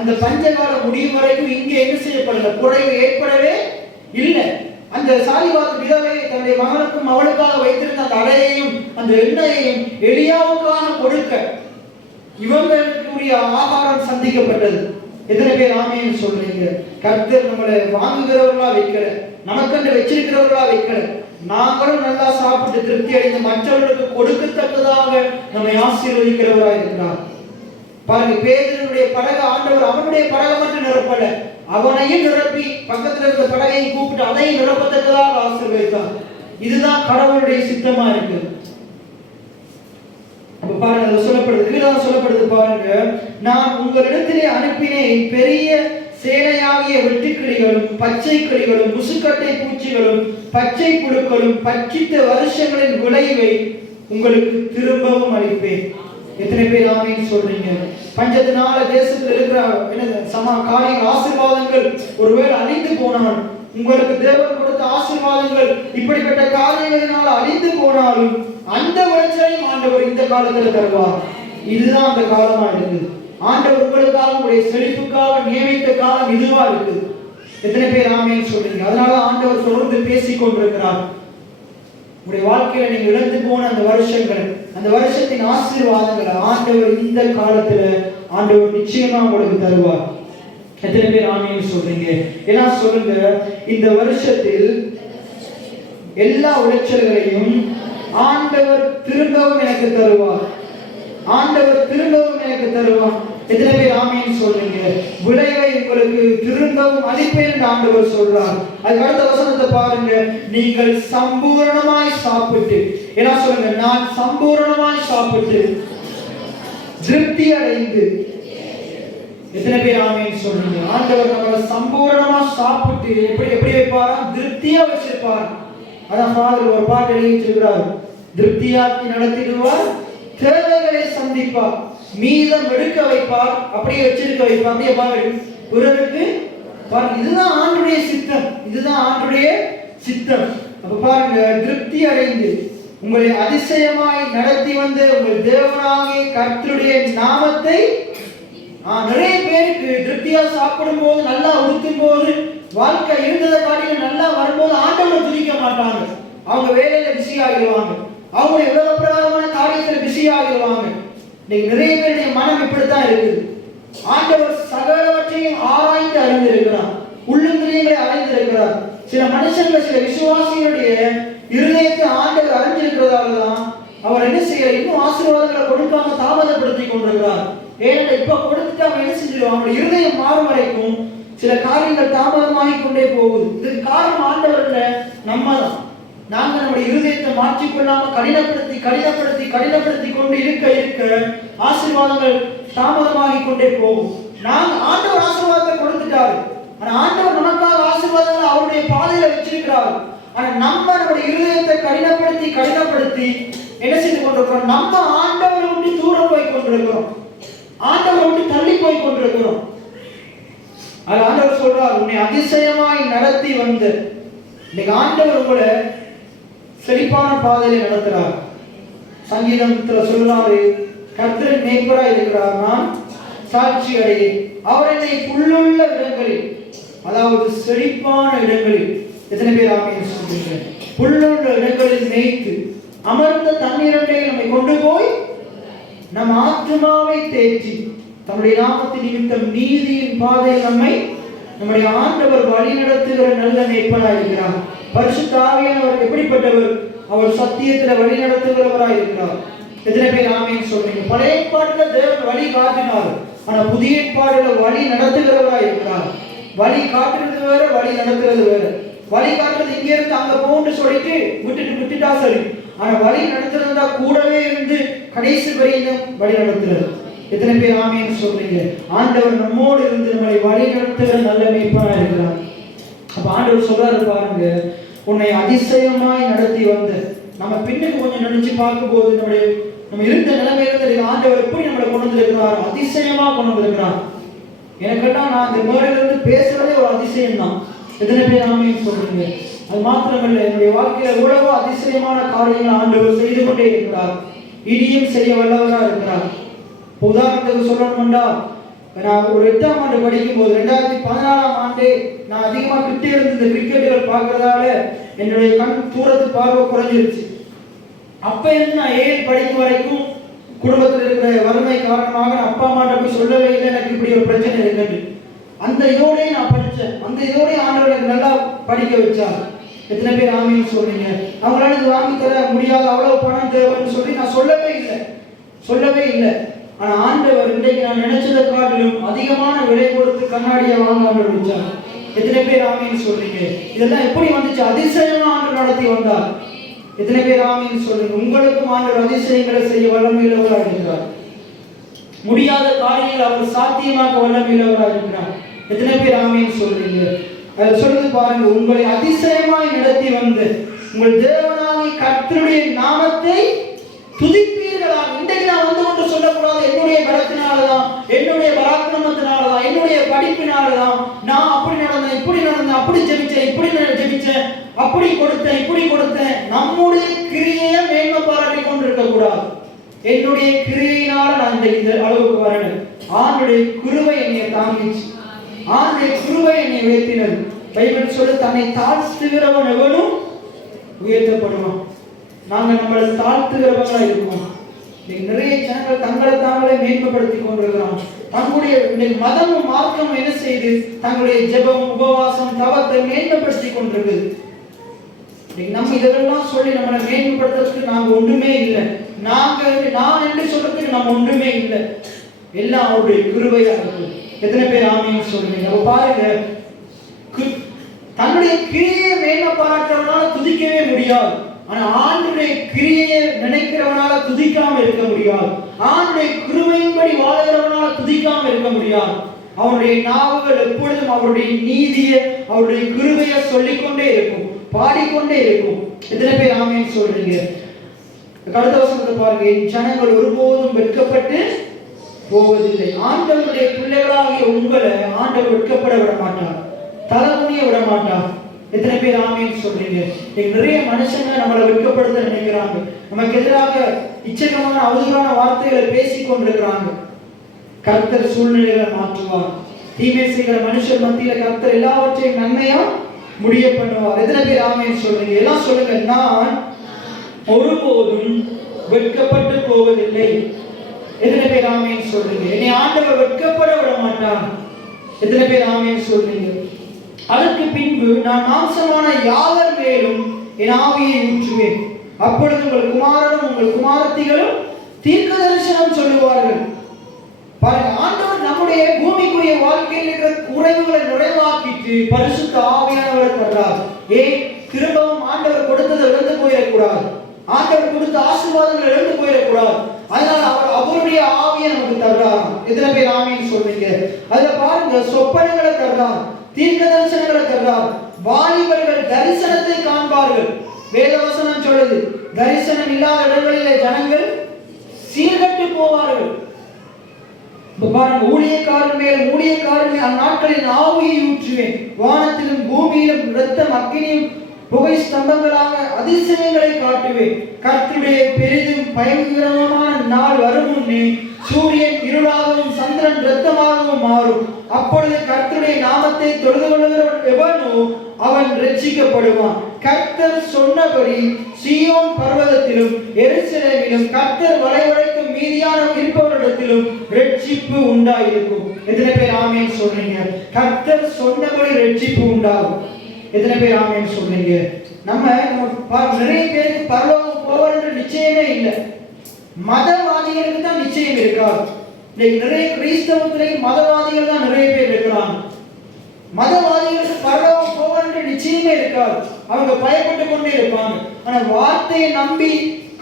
அந்த பஞ்சகாலம் முடியும் வரைக்கும் இங்கே என்ன செய்யப்படல, குறைவு ஏற்படவே இல்லை. அந்த சாலிவாத் விதவை தன்னுடைய மகனுக்கும் அவளுக்காக வைத்திருந்த அந்த அடையையும் அந்த எண்ணெயையும் எலியாவுக்காக கொடுக்க இவங்களுக்குரிய ஆகாரம் சந்திக்கப்பட்டது. எத்தனை பேர் ஆமென் சொல்றீங்க? கர்த்தர் நம்மளை வாங்குகிறவர்களா வைக்கல, நமக்கென்று வச்சிருக்கிறவர்களா வைக்கல. நாங்களும் நல்லா சாப்பிட்டு திருப்தி அடைந்து மற்றவர்களுக்கு கொடுக்கத்தக்கதாக நம்மை ஆசீர்வதிக்கிறவராக இருக்கிறார். பாருங்க, பேதுருடைய படகு ஆண்டவர் அவனுடைய படகை மட்டும் நிரப்பல, அவனையும் நிரப்பி பக்கத்தில் இருந்த படகையும் கூப்பிட்டு அதையும் நிரப்பத்தக்கதாக ஆசீர்வதித்தார். இதுதான் கடவுளுடைய சித்தமா இருக்கு. அப்ப பாருங்க, அது சொல்லப்படுது, கீழே சொல்லப்படுது பாருங்க, நான் உங்களிடத்திலே அனுப்பினேன் பெரிய சேனையாகிய வெட்டுக்கிளிகளும் பச்சை கிளிகளும் முசுக்கட்டை பூச்சிகளும் பச்சை புழுக்களும் பட்சித்த வருஷங்களின் விளைவை உங்களுக்கு திரும்பவும் அளிப்பேன். எத்தனை பேர் ஆமென் சொல்றீங்க? பஞ்சத்தினால தேசத்தில் இருக்கிற காரியங்கள் ஆசீர்வாதங்கள் ஒருவேளை அழிந்து போனாலும், உங்களுக்கு தேவன் கொடுத்த ஆசீர்வாதங்கள் இப்படிப்பட்ட காரியங்களினால அழிந்து போனாலும் அந்த விளைச்சலையும் ஆண்டவர் இந்த காலத்தில் தருவார். இதுதான் அந்த காலமா இருக்குது. ஆண்டவர் உங்களுக்காக உங்களுடைய செழிப்புக்காக நியமித்த காலம் இதுவா இருக்குது. எத்தனை பேர் ஆமென் சொல்றீங்க? அதனால ஆண்டவர் தொடர்ந்து பேசிக் கொண்டிருக்கிறார். உங்களுடைய வாழ்க்கையில நீங்க இழந்து போன அந்த வருஷங்கள், அந்த வருஷத்தின் ஆசீர்வாதங்களை ஆண்டவர் இந்த காலத்துல ஆண்டவர் நிச்சயமா உங்களுக்கு தருவார். எத்தனை பேர் ஆமென் சொல்றீங்க? ஏன்னா சொல்லுங்க, இந்த வருஷத்தில் எல்லா உளைச்சல்களையும் ஆண்டவர் திரும்பவும் எனக்கு தருவார், ஆண்டவர் திரும்பவும் எனக்கு தருவார். எத்தனை பேர் ஆமென் சொல்றீங்க? விளைவை உங்களுக்கு திரும்பவும் அளிப்பேன் என்று ஆண்டவர் சொல்றார். அதுக்கு அடுத்த வசனத்தை பாருங்க, நீங்கள் சம்பூரணமாய் சாப்பிட்டு, என்ன சொல்லுங்க, நான் சம்பூரணமாய் சாப்பிட்டு திருப்தி அடைந்து. எத்தனை பேர் ஆமென் சொல்றீங்க? ஆண்டவர் நம்மளை சம்பூரணமா சாப்பிட்டு எப்படி வைப்பாரா? திருப்தியா வச்சிருப்பார். அதான் ஃபாதர் ஒரு பாட்டு எழுதி வச்சிருக்கிறார், திருப்தியாக்கி நடத்திடுவார், தேவைகளை சந்திப்பார், மீதம் எடுக்க வைப்பார், அப்படியே வச்சிருக்க வைப்பார். அப்படியே பாருங்க, பிறருக்கு பாருங்க, இதுதான் ஆண்டுடைய சித்தம், இதுதான் ஆண்டுடைய சித்தம். அப்ப பாருங்க, திருப்தி அடைந்து உங்களை அதிசயமாய் நடத்தி வந்த உங்கள் தேவனாகிய கர்த்தருடைய நாமத்தை நிறைய பேருக்கு திருப்தியா சாப்பிடும் போது, நல்லா உடுத்தும் போது, வாழ்க்கை இருந்ததை காட்டிலும் நல்லா வரும்போது ஆண்டவரை துதிக்க மாட்டாங்க. அவங்க வேலையில பிஸி ஆகிடுவாங்க, அவங்களுடைய உலக பிரகாரமான காரியத்துல பிஸி ஆகிடுவாங்க. இன்னைக்கு நிறைய பேருடைய மனம் இப்படித்தான் இருக்குது. ஆண்டவர் சகலவற்றையும் ஆராய்ந்து அறிந்திருக்கிறார், உள்ளுந்திரியங்களை அறிந்திருக்கிறார். சில மனுஷங்கள், சில விசுவாசிகளுடைய இருதயத்தை ஆண்டவர் அறிஞ்சிருக்கிறதாலதான் அவர் என்ன செய்யறார், இன்னும் ஆசீர்வாதங்களை கொடுக்காம தாமதப்படுத்தி கொண்டிருக்கிறார். ஏன்னா இப்ப கொடுத்துட்டு அவன் என்ன செஞ்சிருவான், அவனுடைய இருதயம் மாறும் வரைக்கும் சில காரியங்கள் தாமதமாகி கொண்டே போகுது. இதுக்கு காரணம் ஆண்டவர்ல நம்ம தான். நாங்க நம்முடைய இருதயத்தை மாற்றிக்கொள்ளாம கடினப்படுத்தி கடினப்படுத்தி கடினப்படுத்தி கொண்டு இருக்க இருக்க ஆசீர்வாதங்கள் தாமதமாகி கொண்டே போகும். நாங்க ஆண்டவர் ஆசீர்வாதத்தை கொடுத்துட்டாரு, ஆனா ஆண்டவர் நமக்காக ஆசீர்வாதங்களை அவருடைய பாதையில வச்சிருக்கிறார். ஆனா நம்மளுடைய இருதயத்தை கடினப்படுத்தி கடினப்படுத்தி என்ன செய்து கொண்டிருக்கிறோம், நம்ம ஆண்டவரை விட்டு தூரம் போய் கொண்டிருக்கிறோம், ஆண்டவரை விட்டு தள்ளி போய் கொண்டிருக்கிறோம். அது ஆண்டவர் சொல்றார், உன்னை அதிசயமாய் நடத்தி வந்து. இன்னைக்கு ஆண்டவர் உங்களை செழிப்பான பாதையில நடத்துறார். சங்கீதத்துல சொல்றாரு, கர்த்தரின் மேய்ப்பராய் இருக்கிறார், நான் சாட்சி அடையேன். அவர் என்னை புல்லுள்ள இடங்களில், அதாவது செழிப்பான இடங்களில், எத்தனை பேர் ஆமீன் சொல்றீங்க? புல்லுள்ள இடங்களில் மேய்த்து அமர்ந்த தண்ணீரண்டை நம்மை கொண்டு போய் நம் ஆத்துமாவை தேற்றி தம்முடைய நாமத்தின் நிமித்தம் நீதியின் பாதையில் நம்முடைய ஆண்டவர் வழி நடத்துகிற நல்ல மேய்ப்பனாய் இருக்கிறார். பரிசுத்த ஆவியானவர் எப்படிப்பட்டவர்? அவர் சத்தியத்துல வழி நடத்துகிறவராய் இருக்கிறார். எத்தனை பேர் ஆமீன் சொல்றீங்க? பழைய ஏற்பாட்டுல தேவன் வழி காட்டினார், ஆனா புதிய ஏற்பாடுல வழி நடத்துகிறவராய் இருக்கிறார். வழி காட்டுறது வேற, வழி நடத்துறது வேற. வழி காட்டுறது இங்க இருந்து அங்க போன்னு சொல்லிட்டு விட்டுட்டா சரி, ஆனா வழி நடத்துறதா கூடவே இருந்து கடைசி வரையும் வழி நடத்துறது. எத்தனை பேர் ஆமீன் சொல்றீங்க? ஆண்டவர் நம்மோடு இருந்து நம்மளை வழி நடத்துகிற நல்ல மேய்ப்பனாய் இருக்கிறார். அப்ப ஆண்டவர் சொல்றாரு பாருங்க, உன்னை அதிசயமாய் நடத்தி வந்த. நம்ம பின்னுக்கு கொஞ்சம் நினைச்சு பார்க்கும் போது நம்ம இருந்த நிலைமையிலிருந்து ஆண்டவர் எப்படி நம்மளை கொண்டு வந்திருக்கிறார், அதிசயமா கொண்டு வந்திருக்கிறார். எனக்கெல்லாம் நான் இந்த மேலிருந்து பேசுறதே ஒரு அதிசயம் தான். எத்தனை பேர் ஆமீன் சொல்றீங்க? அது மாத்திரமல்ல, என்னுடைய வாழ்க்கையில எவ்வளவோ அதிசயமான காரியங்கள் ஆண்டவர் செய்து கொண்டே இருக்கிறார், இனியும் செய்ய வல்லவராக இருக்கிறார். உதாரணத்துக்கு சொல்லணும்டா, நான் ஒரு 8ஆம் ஆண்டு படிக்கும் போது 2014ஆம் ஆண்டு நான் அதிகமா கிட்டே இருந்து இந்த கிரிக்கெட்டுகள் பார்க்கறதால என்னுடைய கண் தூரத்து பார்வை குறைஞ்சிருச்சு. அப்ப இருந்து நான் 7 படிக்கும் வரைக்கும் குடும்பத்தில் இருக்கிற வறுமை காரணமாக நான் அப்பா அம்மாட்ட போய் சொல்லவே இல்லை எனக்கு இப்படி ஒரு பிரச்சனை இருக்குன்னு. அந்த இதோடய நான் படித்தேன், அந்த இதோடய ஆண்டவர் எனக்கு நல்லா படிக்க வச்சார். எத்தனை பேர் ஆமீன் சொல்றீங்க? அவங்களால இது வாங்கி தர முடியாது, அவ்வளவு பணம் தேவைன்னு சொல்லி நான் சொல்லவே இல்லை. ஆனா ஆண்டவர் இன்றைக்கு நான் நினைச்சதை காட்டிலும் அதிகமான விலை கொடுத்து கண்ணாடியை வாங்க ஆண்டவர் வச்சார். எத்தனை பேர் ஆமீன் சொல்றீங்க? இதெல்லாம் எப்படி வந்துச்சு? அதிசயமா ஆண்டவர் நடத்தி வந்தார். எத்தனை பேர் ஆமீன் சொல்றீங்க? உங்களுக்கும் ஆண்டவர் அதிசயங்களை செய்ய வல்லமையுள்ளவராக இருக்கிறார். முடியாத காரியங்களை அவர் சாத்தியமாக்க வல்லமையுள்ளவராக இருக்கிறார். எத்தனை பேர் ஆமீன் சொல்றீங்க? அதை சொல்லுது பாருங்க, உங்களை அதிசயமாய் நடத்தி வந்து உங்கள் தேவனாகிய கர்த்தருடைய நாமத்தை துதிப்பீர்களா. இன்றைக்கு நான் வந்து கொண்டு சொல்லக்கூடாது என்னுடைய பலத்தினாலதான், என்னுடைய பராக்கிரமத்தினாலதான், என்னுடைய படிப்பினாலதான் நான் அப்படி நடந்தேன், இப்படி நடந்தேன், அப்படி ஜெபிச்சேன், இப்படி ஜெபிச்சேன், அப்படி கொடுத்தேன். நம்முடைய கிரியையை மேன்மை பாராட்டி கொண்டு இருக்க கூடாது. என்னுடைய கிரியையினால நான் இந்த அளவுக்கு வரணும். ஆண்டுடைய கிருபை என்னை தாங்கிச்சு, ஆண்டுடைய கிருபை என்னை உயர்த்தினது. பைபிள் சொல்லு, தன்னை தாழ்த்துகிறவன் எவனும் உயர்த்தப்படுவான். நாங்க நம்மளை தாழ்த்துகிறவங்களா இருக்கோம். நிறைய ஜனங்கள் தங்களை தாங்களே மேன்மைப்படுத்தி கொண்டிருக்கிறான். தங்களுடைய மதமும் மார்க்கமும் என்ன செய்து தங்களுடைய ஜெபம், உபவாசம், தவத்தை மேன்மைப்படுத்தி கொண்டிருக்குது. நம்ம இதெல்லாம் சொல்லி நம்மளை மேன்மைப்படுத்துறதுக்கு நாங்க ஒன்றுமே இல்லை. நான் என்று சொல்றதுக்கு நம்ம ஒன்றுமே இல்லை. எல்லாம் அவருடைய கிருபையா இருக்கு. எத்தனை பேர் ஆமீன் சொல்றீங்க? பாருங்க, தன்னுடைய கிரியை மேன்மை பாராட்டுறவனால துதிக்கவே முடியாது. ஆனா ஆண்டுடைய கிரியையை நினைக்கிறவனால துதிக்காம இருக்க முடியாது. ஆண்டுடைய கிருபையின்படி வாழுகிறவனால துதிக்காம இருக்க முடியாது. அவருடைய நாவுகள் எப்பொழுதும் அவருடைய நீதியை, அவருடைய கிருபையை சொல்லிக்கொண்டே இருக்கும், பாடிக்கொண்டே இருக்கும். எத்தனை பேர் ஆமீன் சொல்றீங்க? அடுத்த வசனத்தை பாருங்க, என் ஜனங்கள் ஒருபோதும் வெட்கப்பட்டு போவதில்லை. ஆண்டவருடைய பிள்ளைகளாகிய உங்களை ஆண்டவர் வெட்கப்பட விட மாட்டார், தலைமுனிய விட மாட்டார். எத்தனை பேர் ஆமேன்னு சொல்றீங்க? நிறைய மனுஷங்க நம்மளை வெட்கப்படுத்த நினைக்கிறாங்க, நமக்கு எதிராக இச்சகமான அவதூறான வார்த்தைகளை பேசிக் கொண்டிருக்கிறாங்க. கர்த்தர் சூழ்நிலைகளை மாற்றுவார். தீமை செய்கிற மனுஷர் மத்தியில கர்த்தர் எல்லாவற்றையும் நன்மையா முடிய பண்ணுவார். எத்தனை பேர் ஆமேன்னு சொல்றீங்க? எல்லாம் சொல்லுங்க. நான் ஒருபோதும் வெட்கப்பட்டு போவதில்லை. எத்தனை பேர் ஆமேன்னு சொல்றீங்க? என்னை ஆண்டவர் வெட்கப்பட விட மாட்டான். எத்தனை பேர் ஆமேன்னு சொல்றீங்க? அதற்கு பின்பு நான் மாம்சமான யாவர் மேலும் என் ஆவியை ஊற்றுவேன். அப்பொழுது உங்கள் குமாரனும் உங்கள் குமாரத்திகளும் தீர்க்க தரிசனம் சொல்லுவார்கள். பாருங்க, ஆண்டவர் நம்முடைய பூமிக்குரிய வாழ்க்கையில் இருக்கிற குறைவுகளை நிறைவாக்கிட்டு பரிசுத்த ஆவியானவரை தர்றார். ஏன்? திரும்பவும் ஆண்டவர் கொடுத்ததை இழந்து போயிடக்கூடாது, ஆண்டவர் கொடுத்த ஆசீர்வாதங்களை இழந்து போயிடக்கூடாது. அதனால அவர் அவருடைய ஆவியை நமக்கு தர்றார். எத்தனை பேர் ஆவின்னு சொல்றீங்க? அதுல பாருங்க, சொப்பனங்களை தர்றார், தீர்க்க தரிசனங்களை தர்றார். வாலிபர்கள் தரிசனத்தை காண்பார்கள். வேதவசனம் சொல்லுது, தரிசனம் இல்லாத இடங்களிலே ஜனங்கள் சீர்கட்டு போவார்கள். பாருங்க, ஊழியக்காரன் மேல் அந்நாட்களில் ஆவியை ஊற்றுவேன். வானத்திலும் பூமியிலும் இரத்தம் அக்கினியும் புகை ஸ்தம்பங்களாக அதிசயங்களை காட்டுவேன். கர்த்தருடைய பெரிதும் பயங்கரமான நாள் வரும் முன்னே சூரியன் இருளாகவும் சந்திரன் இரத்தமாகவும் மாறும். அப்பொழுது கர்த்தருடைய நாமத்தை தொழுது கொள்கிறவன் எவனோ அவன் ரட்சிக்கப்படுவான். கர்த்தர் சொன்னபடி சீயோன் பர்வதத்திலும் எருசலேமிலும் கர்த்தர் வளைவழைக்கும் மீதியான இருப்பவரிடத்திலும் ரட்சிப்பு உண்டாயிருக்கும். எத்தனை பேர் ஆமேன்னு சொல்றீங்க? கர்த்தர் சொன்னபடி ரட்சிப்பு உண்டாகும். எத்தனை பேர் ஆமேன்னு சொல்றீங்க? நம்ம நிறைய பேருக்கு பரலோகம் போவது நிச்சயமே இல்லை. மதவாதிகளுக்கு தான் நிச்சயம் இருக்காது. நிறைய கிறிஸ்தவத்திலே மதவாதிகள் தான் நிறைய பேர் இருக்கிறாங்க. மதவாதிகளுக்கு பரலோகம் போவது நிச்சயமே இருக்காது. அவங்க பயப்பட்டு கொண்டே இருப்பாங்க. ஆனா வார்த்தையை நம்பி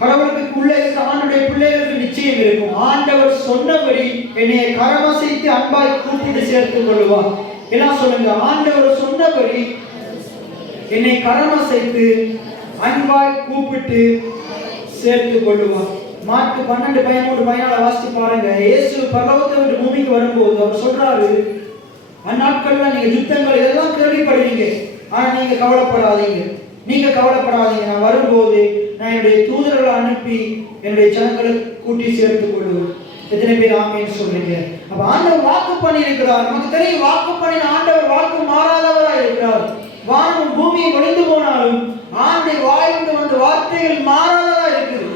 கடவுளுக்கு உள்ள இருக்க ஆண்டுடைய பிள்ளைகளுக்கு நிச்சயம் இருக்கும். ஆண்டவர் சொன்னபடி என்னை கரமசைத்து அன்பாய் கூப்பிட்டு சேர்த்துக் கொள்வார். எல்லாம் சொல்லுங்க, ஆண்டவர் சொன்னபடி என்னை கரமசைத்து அன்பாய் கூப்பிட்டு சேர்த்துக் கொள்வார். மார்க் 12:13-14 வாசித்து பாருங்க. இயேசு பரலோகத்தை விட்டு பூமிக்கு வரும்போது அவர் சொல்றாரு, அந்நாட்கள்ல நீங்க யுத்தங்கள் இதெல்லாம் கேள்விப்படுவீங்க, ஆனா நீங்க கவலைப்படாதீங்க. நான் வரும்போது நான் என்னுடைய தூதர்களை அனுப்பி என்னுடைய ஜனங்களை கூட்டி சேர்த்துக் கொள்வேன். எத்தனை பேர் ஆமேன்னு சொல்றீங்க? அப்ப ஆண்டவர் வாக்கு பண்ணி இருக்கிறார். நமக்கு தெரியும், வாக்கு பண்ணின ஆண்டவர் வாக்கு மாறாதவராய் இருக்கிறார். வானம் பூமியை ஒளிந்து போனாலும் ஆண்டை வாயிலிருந்து வந்த வார்த்தைகள் மாறாததா இருக்குது.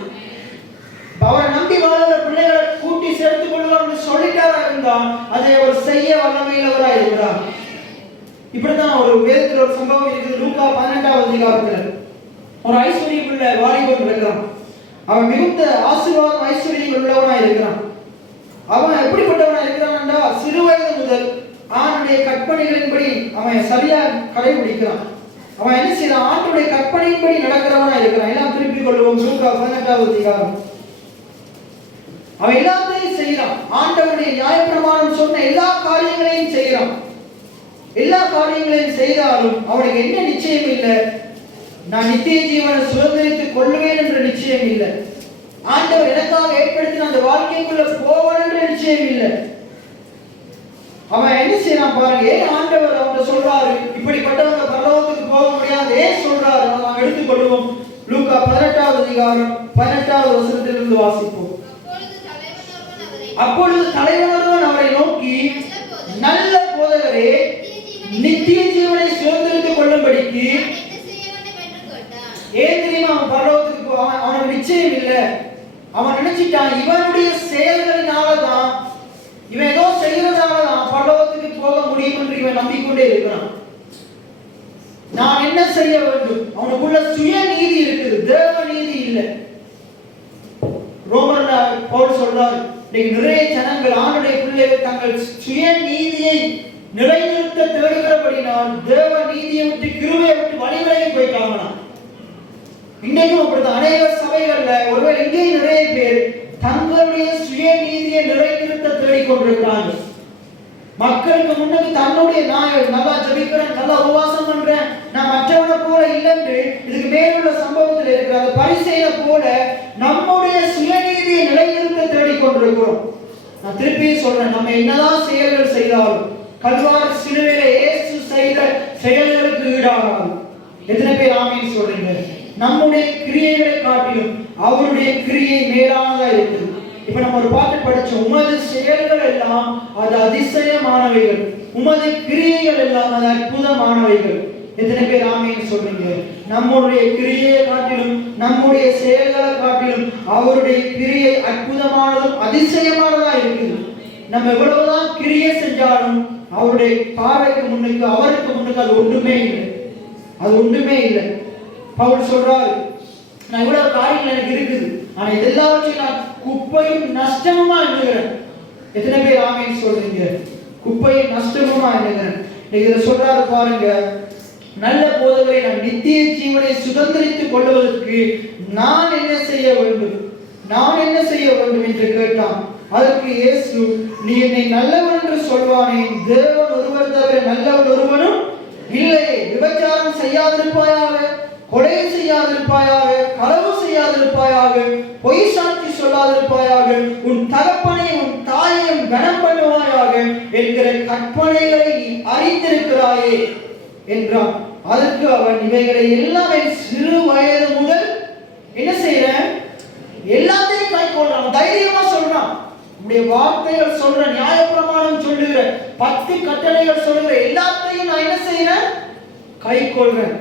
அவரை நம்பி வாழ்கிற பிள்ளைகளை கூட்டி சேர்த்துக் கொள்வார் சொல்லிட்டாரா இருந்தா அதை அவர் செய்ய வல்லமையிலவரா இருக்கிறார். இப்படிதான் ஒரு வேதத்தில் ஒரு சம்பவம் இருக்குது. லூக்கா 18வது அதிகாரத்துல ஒரு ஐஸ்வர்யம் உள்ள வாலிபன் இருக்கிறான். அவன் மிகுந்த ஆசீர்வாதம் ஐஸ்வர்யம் உள்ளவனா இருக்கிறான். அவன் எப்படிப்பட்டவனா இருக்கிறான்டா, சிறு வயது முதல் ஆண்டுடைய கற்பனைகளின்படி அவன் சரியா கடைபிடிக்கிறான். அவன் என்ன செய்யறான்? ஆண்டுடைய கற்பனையின்படி நடக்கிறவனா இருக்கிறான். எல்லாம் திருப்பிக் கொள்வோம். லூக்கா 18வது அதிகாரம். அவன் எல்லாத்தையும் செய்யறான். ஆண்டவருடைய நியாயப்பிரமாணம் சொன்ன எல்லா காரியங்களையும் செய்யறான். எல்லா காரியங்களையும் செய்தாலும் அவனுக்கு என்ன நிச்சயம் இல்லை? நான் நித்திய ஜீவனை சுதந்திரித்துக் கொள்வேன் என்ற நிச்சயம் இல்லை. ஆண்டவர் எனக்காக ஏற்படுத்தின அந்த வாழ்க்கைக்குள்ள போவான் என்ற நிச்சயம் இல்லை. அவன் என்ன செய்யறான் பாருங்க. ஏன் ஆண்டவர் அவங்க சொல்றாரு இப்படிப்பட்டவங்க பரலோகத்துக்கு போக முடியாது? ஏன் சொல்றாரு? நாம் எடுத்துக்கொள்வோம். லூக்கா 18வது அதிகாரம் 18வது வசனத்திலிருந்து வாசிப்போம். அப்பொழுது தலைவன் அவரை நோக்கி, நல்ல போதகரே, நித்திய ஜீவனை சுதந்திரித்துக் கொள்ளும்படிக்கு ஏன் தெரியுமா அவன் பரலோகத்துக்கு அவனுக்கு நிச்சயம் இல்லை. அவன் நினைச்சிட்டான் இவனுடைய செயல்களினாலதான், இவன் ஏதோ செய்யறதாலதான் பரலோகத்துக்கு போக முடியும் என்று இவன் நம்பிக்கொண்டே இருக்கிறான். நான் என்ன செய்ய வேண்டும்? அவனுக்குள்ள சுய நீதி இருக்குது, தேவ நீதி இல்லை. ரோமர்ல பவுல் சொல்றார், நிறைய ஜனங்கள் ஆண்டுடைய பிள்ளைகள் தங்கள் சுய நீதியை நிலைநிறுத்த தேடுகிறபடினால் தேவ நீதியை விட்டு கிருபையை விட்டு வழிவிலகி போயிட்டாங்கன்னா. இன்றைக்கும் அப்படித்தான் அநேக சபைகள்ல ஒருவேளை இங்கேயும் நிறைய பேர் தங்களுடைய சுய நீதியை நிலைநிறுத்த தேடிக்கொண்டிருக்கிறாங்க. மக்களுக்கு முன்னாடி தன்னுடைய நான் நல்லா ஜெபிக்கிறேன், நல்லா உபவாசம் பண்றேன், நான் மற்றவனை போல இல்லைன்னு இதுக்கு மேலுள்ள சம்பவத்தில் இருக்கிற அந்த பரிசேயனை போல நம்முடைய சுயநீதியை நிலைநிறுத்த தேடிக்கொண்டிருக்கிறோம். நான் திருப்பியும் சொல்றேன், நம்ம என்னதான் செயல்கள் செய்தாலும் கல்வாரி சிலுவையிலே இயேசு செய்த செயல்களுக்கு ஈடாகாது. எத்தனை பேர் ஆமீன் சொல்றீங்க? நம்முடைய கிரியைகளை காட்டிலும் அவருடைய கிரியை மேலானதா இருக்குது. இப்ப நம்ம ஒரு பாட்டு படிச்சோம், உமது செயல்கள் எல்லாம் அது அதிசயமானவைகள், உமது கிரியைகள் எல்லாம் அது அற்புதமானவைகள். எத்தனை பேர் ஆமீன் சொல்றீங்க? நம்முடைய கிரியை காட்டிலும் நம்முடைய செயல்களை காட்டிலும் அவருடைய கிரியை அற்புதமானதும் அதிசயமானதா இருக்குது. நம்ம எவ்வளவுதான் கிரியை செஞ்சாலும் அவருடைய பார்வைக்கு முன்னுக்கு அவருக்கு முன்னுக்கு அது ஒன்றுமே இல்லை, அது ஒன்றுமே இல்லை. பவுல் சொல்றாரு, நான் இவ்வளவு காரியங்கள் எனக்கு இருக்குது, ஆனா எல்லாவற்றையும் நான் குப்பையும் நஷ்டமுமா எண்ணுகிறேன். எத்தனை பேர் ஆமீன் சொல்றீங்க? குப்பையும் நஷ்டமுமா எண்ணுகிறேன். இதை சொல்றாரு பாருங்க, நல்ல போதகரை நான் நித்திய ஜீவனை சுதந்திரித்துக் கொள்வதற்கு நான் என்ன செய்ய வேண்டும், நான் என்ன செய்ய வேண்டும் என்று கேட்டான். அதற்கு இயேசு, நீ என்னை நல்லவன் என்று சொல்வானே, தேவன் ஒருவர் தவிர நல்லவன் ஒருவனும் இல்லை. விபச்சாரம் செய்யாதிருப்பாயாக, கொலை செய்யாதிருப்பாயாக, களவு செய்யாதிருப்பாயாக, பொய் சாட்சி சொல்லாதிருப்பாயாக, உன் தகப்பனை உன் தாயையும் கனம் பண்ணுவாயாக என்கிற கற்பனைகளை நீ அறிந்திருக்கிறாயே என்றான். அதற்கு அவன், இவைகளை எல்லாம் என் சிறு வயது முதல் என்ன செய்யறேன், எல்லாத்தையும் கைக்கொள்றான். தைரியமா சொல்றான். உடைய வார்த்தைகள் சொல்ற, நியாயப்பிரமாணம் சொல்லுகிற, 10 கட்டளைகள் சொல்லுகிற எல்லாத்தையும் நான் என்ன செய்யறேன், கைக்கொள்றேன்.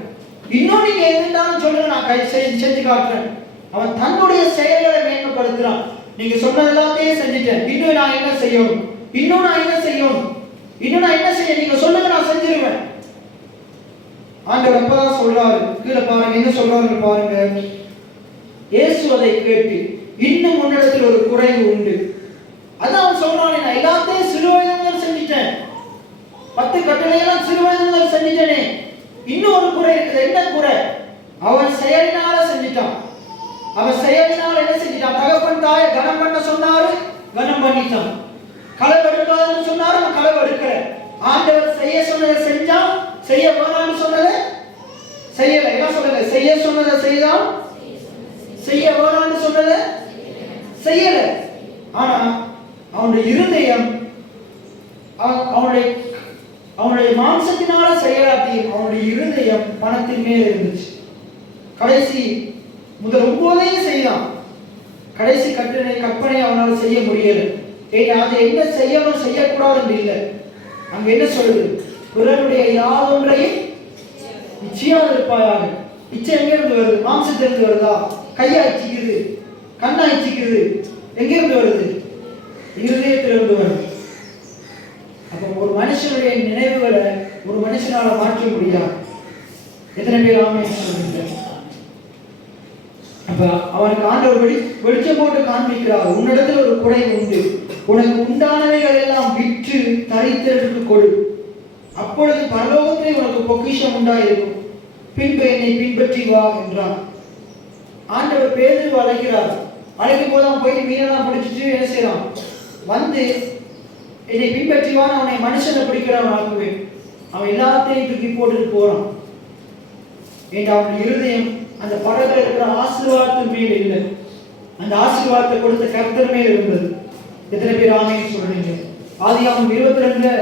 இன்னும் நீங்க எதுனாலும் சொல்லுங்க, நான் செஞ்சு காட்டுறேன். அவன் தன்னுடைய செயல்களை மேன்மைப்படுத்துறான். நீங்க சொன்னது எல்லாத்தையும் செஞ்சுட்டேன், இன்னும் நான் என்ன செய்யணும், இன்னும் நான் என்ன செய்யணும், இன்னும் நான் என்ன செய்ய, நீங்க சொல்லுங்க, நான் செஞ்சிருவேன். ஆண்டவர் அப்பதான் சொல்றாரு, கீழே பாருங்க என்ன சொல்றாரு பாருங்க. இயேசு அதை கேட்டு, இன்னும் உன்னிடத்தில் ஒரு குறைவு உண்டு. அதான் அவன் சொல்றானே, நான் எல்லாத்தையும் சிறு வயது முதல் செஞ்சிட்டேன், 10 கட்டளையெல்லாம் சிறு வயது முதல் செஞ்சிட்டேனே, இன்னும் ஒரு குறை இருக்குது. என்ன குறை? அவன் செயலினால செஞ்சிட்டான். அவன் செயலினால என்ன செஞ்சிட்டான்? தகப்பன் தாயை கனம் பண்ண சொன்னாரு, கனம் பண்ணிட்டான். களவு எடுக்காதுன்னு சொன்னாரு, அவன் களவு எடுக்கல. ஆண்டவர் செய்ய சொன்னதை செஞ்சான், செய்ய வேணாம்னு சொன்னதை செய்யல. என்ன சொல்லல? செய்ய சொன்னதை செய்தான், செய்ய வேணாம்னு சொன்னதை செய்யல. ஆனா அவனுடைய இருதயம், அவனுடைய மாம்சத்தினால செயலாட்டி அவனுடைய இருதயம் பணத்தின் மேல் இருந்துச்சு. கடைசி முதல் 9 செய்தான், கடைசி கற்பனை அவனால் செய்ய முடியல. அது என்ன செய்யணும் செய்யக்கூடாது இல்லை. அங்க என்ன சொல்லுது? பிறருடைய யாதொன்றையும் இச்சையாக இருப்பாயாக. இச்சை எங்கிருந்து வருது? மாம்சத்திலிருந்து வருதா? கையா இச்சிக்குது, கண்ணா இச்சிக்குது, எங்கிருந்து வருது? இருதயத்திலிருந்து வருது. அப்ப ஒரு மனுஷனுடைய நினைவுகளை ஒரு மனுஷனால மாற்ற முடியாது. எத்தனை பேர் ஆமென் சொல்றீங்க? அப்ப அவனுக்கு ஆண்டவர் வெளிச்சம் போட்டு காண்பிக்கிறார், உன்னிடத்தில் ஒரு குறை உண்டு, உனக்கு உண்டானவைகள் எல்லாம் விற்று தரித்திரருக்கு கொடு, அப்பொழுது பரலோகத்திலே உனக்கு பொக்கிஷம் உண்டாயிருக்கும், பின்பு என்னை பின்பற்றி வா என்றார். ஆண்டவர் பேதுருவை அழைக்கிறார். அழைக்கும் போது அவன் போயிட்டு மீனெல்லாம் பிடிச்சிட்டு என்ன செய்யறான், வந்து என்னை பின்பற்றி வா, அவனை மனுஷனை பிடிக்கிறவன் ஆக்குவேன். அவன் எல்லாத்தையும் தூக்கி போட்டுட்டு போறான். என்று அவனுடைய இருதயம் அந்த படத்துல இருக்கிற ஆசீர்வாதத்தின் மேல் இல்லை, அந்த ஆசீர்வாதத்தை கொடுத்த கர்த்தர் மேல் இருந்தது. எத்தனை பேர் ஆமென் சொல்றீங்க? ஆதியாகமம் 22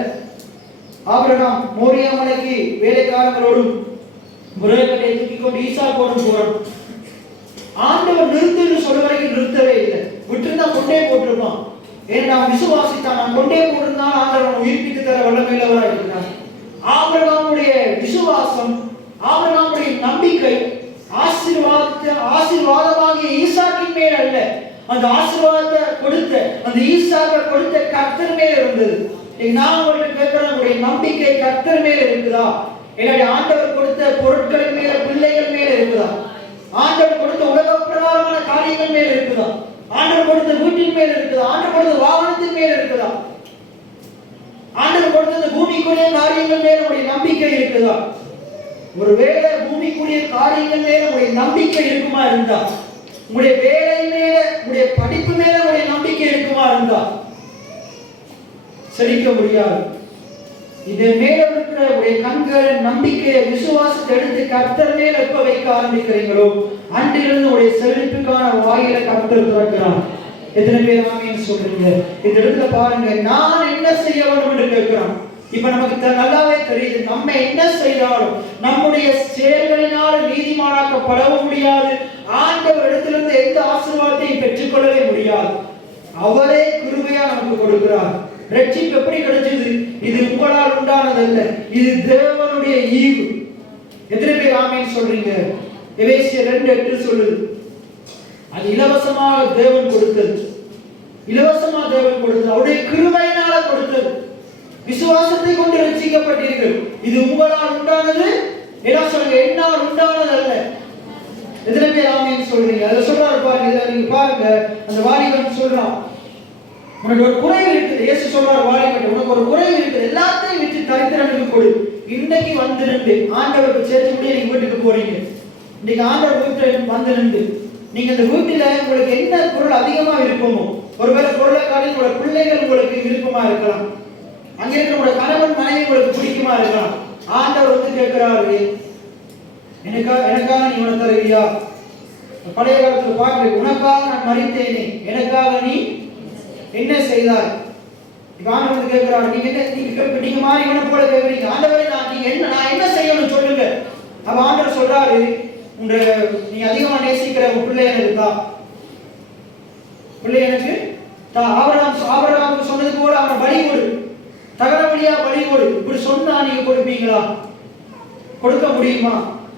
ஆபிரகாம் மோரியா மலைக்கு வேலைக்காரங்களோடும் முறைகளை தூக்கி கொண்டு ஈசாக்கோடும் போறான். ஆண்டவர் நிறுத்துன்னு சொல்ல வரைக்கும் நிறுத்தவே இல்லை, விட்டுருந்தா கொண்டே போட்டிருப்பான். ஏன்னா அவன் விசுவாசித்தான், நான் கொண்டே போட்டிருந்தான் ஆண்டவர் உயிர்ப்பித்து தர வல்லமையுள்ளவராக இருக்கிறார். ஆபிரகாமுடைய விசுவாசம், ஆபிரகாமுடைய நம்பிக்கை ஆசீர்வாதமாகிய ஈசாக்கின் மேல் அல்ல, அந்த ஆசீர்வாதத்தை கொடுத்த அந்த ஈசாக்கை கொடுத்த கர்த்தர் மேல் இருந்தது. நான் உங்களுக்கு கேட்கிறேன், உங்களுடைய நம்பிக்கை கர்த்தர் மேல் இருக்குதா? என்னுடைய ஆண்டவர் கொடுத்த பொருட்களின் மேல, பிள்ளைகள் மேல இருக்குதா? ஆண்டவர் கொடுத்த உலக பிரகாரமான காரியங்கள் மேல் இருக்குதா? ஆண்டவர் கொடுத்த வீட்டின் மேல் இருக்குதா? ஆண்டவர் கொடுத்த வாகனத்தின் மேல் இருக்குதா? ஆண்டவர் கொடுத்த பூமிக்குரிய காரியங்கள் மேல உங்களுடைய நம்பிக்கை இருக்குதா? ஒருவேளை பூமிக்குரிய காரியங்கள் மேல உங்களுடைய நம்பிக்கை இருக்குமா இருந்தா, உங்களுடைய வேலை மேல, உங்களுடைய படிப்பு மேல உங்களுடைய நம்பிக்கை இருக்குமா இருந்தா செழிக்க முடியாது. இதன் மேல இருக்கிற உங்களுடைய கண்கள் நம்பிக்கையை, விசுவாசத்தை எடுத்து கர்த்தர் மேல எப்ப வைக்க ஆரம்பிக்கிறீங்களோ அன்றிலிருந்து உங்களுடைய செழிப்புக்கான வாயில கர்த்தர் திறக்கிறார். எத்தனை பேர் ஆமென் சொல்றீங்க? இந்த இடத்துல பாருங்க, நான் என்ன செய்ய வேண்டும் என்று கேட்கிறான். இப்ப நமக்கு நல்லாவே தெரியுது, நம்ம என்ன செய்தாலும் நம்முடைய செயல்களினால் நீதிமானாக்கப்படவும் முடியாது, ஆண்டவர் இடத்திலிருந்து எந்த ஆசீர்வாதத்தையும் பெற்றுக்கொள்ளவே முடியாது. அவரே கிருபையா நமக்கு கொடுக்கிறார். ரட்சிப்பு எப்படி கிடைச்சது? இது உங்களால் உண்டானதல்ல, இது தேவனுடைய ஈவு. எத்தனை பேர் ஆமென் சொல்றீங்க? எபேசியர் 2:8 சொல்லுது, அது இலவசமாக தேவன் கொடுத்தது. இலவசமாக தேவன் கொடுத்தது, அவருடைய கிருபையினால கொடுத்தது. விசுவாசத்தை கொண்டு ரட்சிக்கப்பட்டீர்கள். இது உங்களால் உண்டானது, என்ன சொல்லுங்க, என்னால் உண்டானது அல்ல. எத்தனை பேர் ஆமென் சொல்றீங்க? அதை சொல்றாரு பாருங்க. நீங்க பாருங்க, அந்த வாலிபன் சொல்றான், உனக்கு ஒரு குறைவு இருக்குது. இயேசு சொல்றாரு வாலிபன், உனக்கு ஒரு குறைவு இருக்குது, எல்லாத்தையும் விட்டு தரித்திரனுக்கு கொடு. இன்னைக்கு வந்து நின்று ஆண்டவருக்கு சேர்த்து முடிய நீங்க வீட்டுக்கு போறீங்க. இன்னைக்கு ஆண்டவர் வீட்டுல வந்து நின்று நீங்க இந்த வீட்டில உங்களுக்கு என்ன பொருள் அதிகமா இருக்குமோ, ஒருவேளை பொருளை காலையில் உங்களோட பிள்ளைகள் உங்களுக்கு விருப்பமா இருக்கலாம், அங்க இருக்கிற உங்களோட கணவன் மனைவி உங்களுக்கு பிடிக்குமா இருக்கலாம். ஆண்டவர் வந்து கேட்கிறாரு, எனக்காக நீ உன தருவியா? பழைய காலத்துல பாட்டு, உனக்காக நான் மரித்தேனே, எனக்காக நீ என்ன செய்தாய்? இப்ப ஆண்டவர் வந்து கேட்கிறாரு, நீங்க மாறி இவனை போல கேட்கிறீங்க, ஆண்டவரே நான் என்ன செய்யணும் சொல்லுங்க. அப்ப ஆண்டவர் சொல்றாரு, நீ அதிகமா நேசிக்கிற உன் பிள்ளை எனக்கு தா, பிள்ளை எனக்கு தா. ஆபிரகாமுக்கு சொன்னது போல அவனை பலி கொடு, தகர வழியா பலி கொடு. இப்படி சொன்னா நீங்க கொடுப்பீங்களா? கொடுக்க முடியுமா?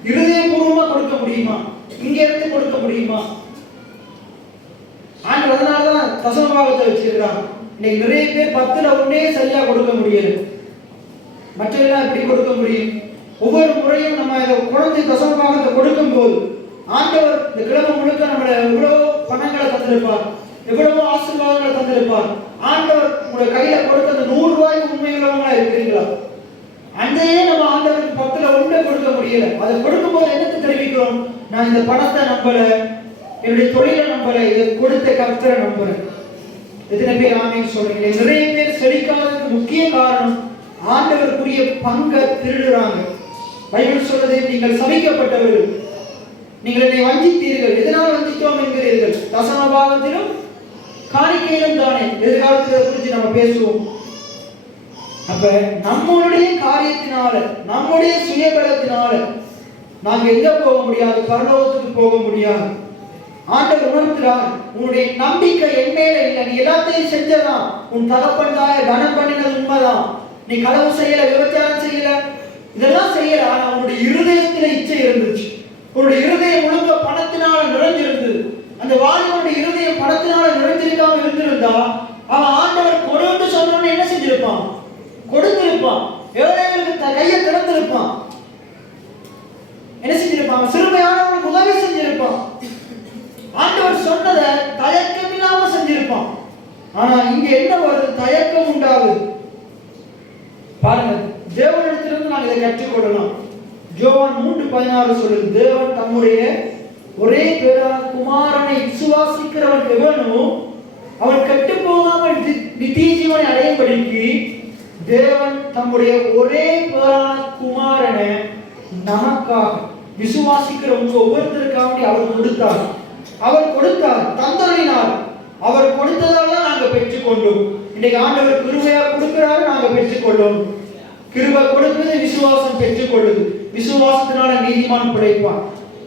இருதயபூர்வமா கொடுக்க முடியுமா? இங்க இருந்து கொடுக்க முடியுமா? ஆண்டவர் அதனாலதான் தசமபாகத்தை வச்சிருக்கிறான். இன்னைக்கு நிறைய பேர் 10ல 1 சரியா கொடுக்க முடியல, மற்றெல்லாம் எப்படி கொடுக்க முடியும்? ஒவ்வொரு முறையும் நம்ம இதை குழந்தை தசமபாகத்தை கொடுக்கும் போது ஆண்டவர் இந்த கிழமை முழுக்க நம்மள எவ்வளவு பணங்களை தந்திருப்பார், எவ்வளவோ ஆசீர்வாதங்களை தந்திருப்பார். ஆண்டவர் உங்க கையில கொடுத்த அந்த 100 ரூபாய்க்கு உண்மையுள்ளவங்களா இருக்கிறீங்களா? அதையே நம்ம ஆண்டவருக்கு 10ல 1 கொடுக்க முடியல. அதை கொடுக்கும் போது என்னத்தை தெரிவிக்கிறோம்? நான் இந்த பணத்தை நம்பல, என்னுடைய தொழிலை நம்பல, இதை கொடுத்த கர்த்தரை நம்புறேன். எத்தனை பேர் ஆமென் சொல்றீங்க? நிறைய பேர் செழிக்காததுக்கு முக்கிய காரணம் ஆண்டவருக்குரிய பங்கை திருடுறாங்க. பைபிள் சொல்றது, நீங்கள் சபிக்கப்பட்டவர்கள், நீங்கள் என்னை வஞ்சித்தீர்கள். எதனால் வஞ்சித்தோம் என்கிறீர்கள்? தசமபாகத்திலும் காணிக்கையிலும் தானே. எதிர்காலத்தில் குறித்து நம்ம பேசுவோம். அப்ப நம்மளுடைய காரியத்தினால, நம்முடைய சுயபலத்தினால நாங்க எங்க போக முடியாது? பரலோகத்துக்கு போக முடியாது. ஆண்டவர் உணர்த்துறார், உன்னுடைய நம்பிக்கை என் மேல இல்லை, நீ எல்லாத்தையும் செஞ்சதான், உன் தகப்பன் தாய கனம் பண்ணினது உண்மைதான், நீ களவு செய்யல, விபச்சாரம் செய்யல, இதெல்லாம் செய்யல, ஆனா உன்னுடைய இருதயத்துல இச்சை இருந்துச்சு. உன்னுடைய இருதயம் முழுக்க பணத்தினால நிறைஞ்சிருந்தது. அந்த வாலிபனுடைய இருதயம் பணத்தினால நிறைஞ்சிருக்காம இருந்திருந்தா அவன் ஆண்டவர் கொடுன்னு சொன்னோன்னு என்ன செஞ்சிருப்பான்? கொடுத்திருப்பான். ஏழைகளுக்கு கையை திறந்திருப்பான். என்ன செஞ்சிருப்பான்? சிறுமையானவனுக்கு உதவி செஞ்சிருப்பான். ஆண்டவர் சொன்னதை தயக்கம் இல்லாம செஞ்சிருப்பான். ஆனா இங்க என்ன வருது? தயக்கம் உண்டாகுது. பாருங்க, தேவனிடத்திலிருந்து நாம் இதை கற்றுக்கொள்ளலாம். யோவான் 3:16 சொல்லுது, தேவன் தம்முடைய ஒரே பேரான குமாரனை விசுவாசிக்கிறவன் எவனோ அவன் கெட்டு போகாமல் நித்திய ஜீவனை அடையும்படிக்கு தேவன் தம்முடைய ஒரே பேரான குமாரனை நமக்காக விசுவாசிக்கிறவங்க ஒவ்வொருத்தருக்காக அவர் கொடுத்தார். அவர் கொடுத்தார், தந்தரினார். அவர் கொடுத்ததால நாங்க பெற்றுக்கொண்டோம். இன்னைக்கு ஆண்டவர் கிருபையா கொடுக்கிறாரு, நாங்க பெற்றுக்கொண்டோம். கிருபை கொடுக்கிறது, விசுவாசம் பெற்றுக்கொள்ளுது. விசுவாசத்தினால நீதிமான் பிழைப்பான்.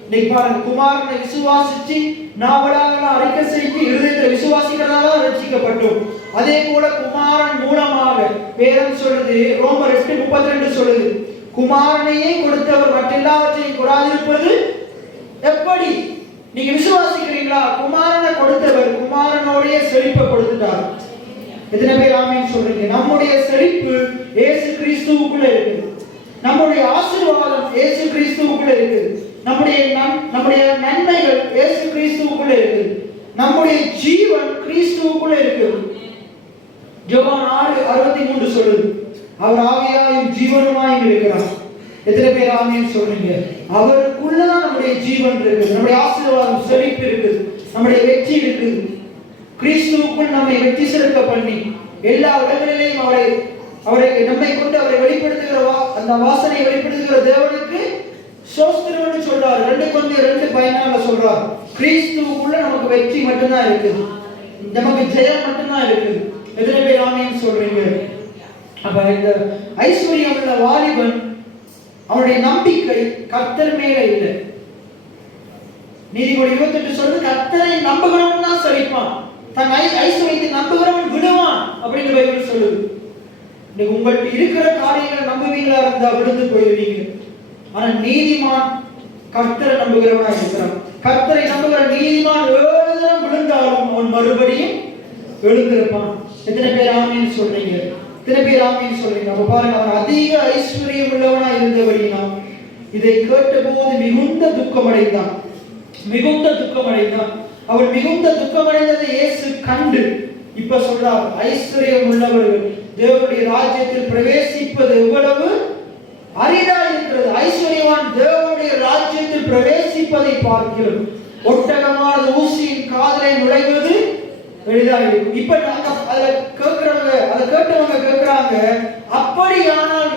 இன்னைக்கு பாருங்க, குமாரனை விசுவாசிச்சு நாவலாக அறிக்கை செய்து இருதயத்தில் விசுவாசிக்கிறதால ரட்சிக்கப்பட்டோம். அதே போல குமாரன் மூலமாக வேதம் சொல்லுது, ரோமர் 8:32 சொல்லுது, குமாரனையே கொடுத்தவர் மற்ற எல்லாவற்றையும் கூடாதிருப்பது எப்படி? நீங்க விசுவாசிக்கிறீங்களா? குமாரனை கொடுத்தவர் குமாரனோடைய செழிப்பை கொடுத்துட்டார். எத்தனை பேர் ஆமென் சொல்றீங்க? நம்முடைய செழிப்பு இயேசு கிறிஸ்துவுக்குள்ள இருக்குது. நம்முடைய ஆசீர்வாதம் இயேசு கிறிஸ்துவுக்குள்ள இருக்குது. நம்முடைய நன்மைகள் இயேசு கிறிஸ்துவுக்குள்ள இருக்குது. நம்முடைய ஜீவன் கிறிஸ்துவுக்குள்ள இருக்குது. யோவான் 6:63 சொல்லுது, அவர் ஆவியாயும் ஜீவனுமாயும் இருக்கிறார். எத்தனை பேர் ஆமென் சொல்றீங்க? அவருக்குள்ளதான் நம்முடைய ஜீவன் இருக்குது, நம்முடைய ஆசீர்வாதம் செழிப்பு இருக்குது, நம்முடைய வெற்றி இருக்குது. கிறிஸ்துவுக்குள் நம்மை வெற்றி சிறக்க பண்ணி எல்லா இடங்களிலேயும் அவரை நம்மை கொண்டு அவரை வெளிப்படுத்துகிற அந்த வாசனை வெளிப்படுத்துகிற தேவனுக்கு சோஸ்திரம்னு சொல்றார். 2 Corinthians 2:14 சொல்றார், கிறிஸ்துவுக்குள்ள நமக்கு வெற்றி மட்டும்தான் இருக்குது, நமக்கு ஜெயம் மட்டும்தான் இருக்குது. எத்தனை பேர் ஆமென் சொல்றீங்க? அப்ப இந்த ஐஸ்வர்யம் உள்ள வாலிபன் அவனுடைய நம்பிக்கை கர்த்தர் மேல இல்லை. நீதிமொழி 28 சொல்றது கர்த்தரை நம்புகிறவன் தான் செழிப்பான், தன் ஐஸ்வர்யத்தை நம்புகிறவன் விடுவான் அப்படின்னு பைபிள் சொல்லுது. இன்னைக்கு உங்கள்கிட்ட இருக்கிற காரியங்களை நம்புவீங்களா இருந்தா விழுந்து போயிடுவீங்க. ஆனா நீதிமான் கர்த்தரை நம்புகிறவனா இருக்கிறான். கர்த்தரை நம்புகிற நீதிமான் 7 தரம் விழுந்தாலும் அவன் மறுபடியும் எழுந்திருப்பான். எத்தனை பேர் ஆமீன் சொல்றீங்க? எத்தனை பேர் ஆமீன் சொல்றீங்க? அப்ப பாருங்க, அவன் அதிக ஐஸ்வர்யம் உள்ளவனா இருந்தபடினா இதை கேட்டபோது மிகுந்த துக்கம் அடைந்தான். மிகுந்த துக்கம் அடைந்தான். அவன் மிகுந்த துக்கம் அடைந்ததை இயேசு கண்டு இப்ப சொல்றார், ஐஸ்வர்யம் உள்ளவர்கள் தேவனுடைய ராஜ்யத்தில் பிரவேசிப்பது எவ்வளவு அரிதா இருக்கிறது. ஐஸ்வர்யவான் தேவனுடைய ராஜ்யத்தில் பிரவேசிப்பதை பார்க்கிறோம். ஒட்டகமானது ஊசியின் காதலை நுழைவது எளிதா இருக்கும். இப்ப நாங்க அதை கேட்கிறவங்க, அதை கேட்டவங்க கேட்கிறாங்க, அப்படியானால்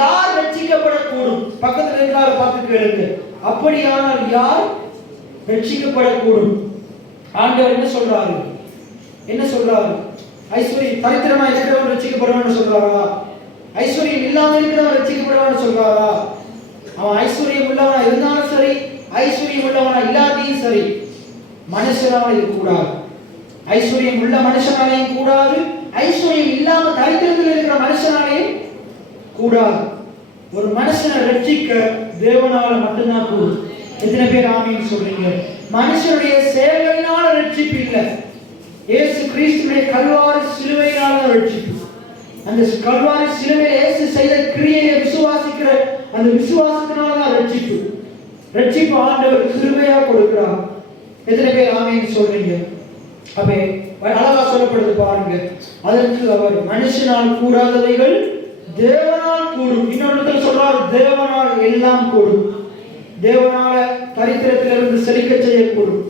யார் ரட்சிக்கப்படக்கூடும்? பக்கத்துல இருக்கிறார பார்த்து கேளுங்க, அப்படியானால் யார் ரட்சிக்கப்படக்கூடும்? ஆண்டவர் என்ன சொல்றாரு? என்ன சொல்றாரு? ஐஸ்வர்யம் தரித்திரமா இருக்கிறவன் ரட்சிக்கப்படுவான்னு சொல்றாரா? ஐஸ்வர்யம் இல்லாம இருக்கிறவன் ரட்சிக்கப்படுவான்னு சொல்றாரா? அவன் ஐஸ்வர்யம் உள்ளவனா இருந்தாலும் சரி, ஐஸ்வர்யம் உள்ளவனா இல்லாதையும் சரி, மனுஷனால இருக்கக்கூடாது. ஐஸ்வர்யம் உள்ள மனுஷனாலையும் கூடாது, ஐஸ்வர்யம் இல்லாம தரித்திரத்தில் இருக்கிற மனுஷனாலையும் கூடாது. ஒரு மனுஷனை ரட்சிக்க தேவனால மட்டும்தான் கூடும். எத்தனை பேர் ஆமீன் சொல்றீங்க? மனுஷனுடைய செயல்களினால ரட்சிப்பு இல்லை, இயேசு கிறிஸ்துவின் கல்வாரி சிலுவையினால ரட்சிப்பு. அந்த கல்வாரி சிலுவையில் இயேசு செய்த கிரியையை விசுவாசிக்கிற அந்த விசுவாசத்தினால தான் ரட்சிப்பு. ரட்சிப்பு ஆண்டவர் கிருபையா கொடுக்கிறார். எத்தனை பேர் ஆமீன் சொல்றீங்க? அப்பே அழகா சொல்லப்படுது பாருங்க, அதற்கு அவர் மனுஷனால் கூடாதவைகள் தேவனால் கூடும். இன்னொரு சொல்றார், தேவனால் எல்லாம் கூடும். தேவனால தரித்திரத்திலிருந்து செழிக்க செய்யக்கூடும்.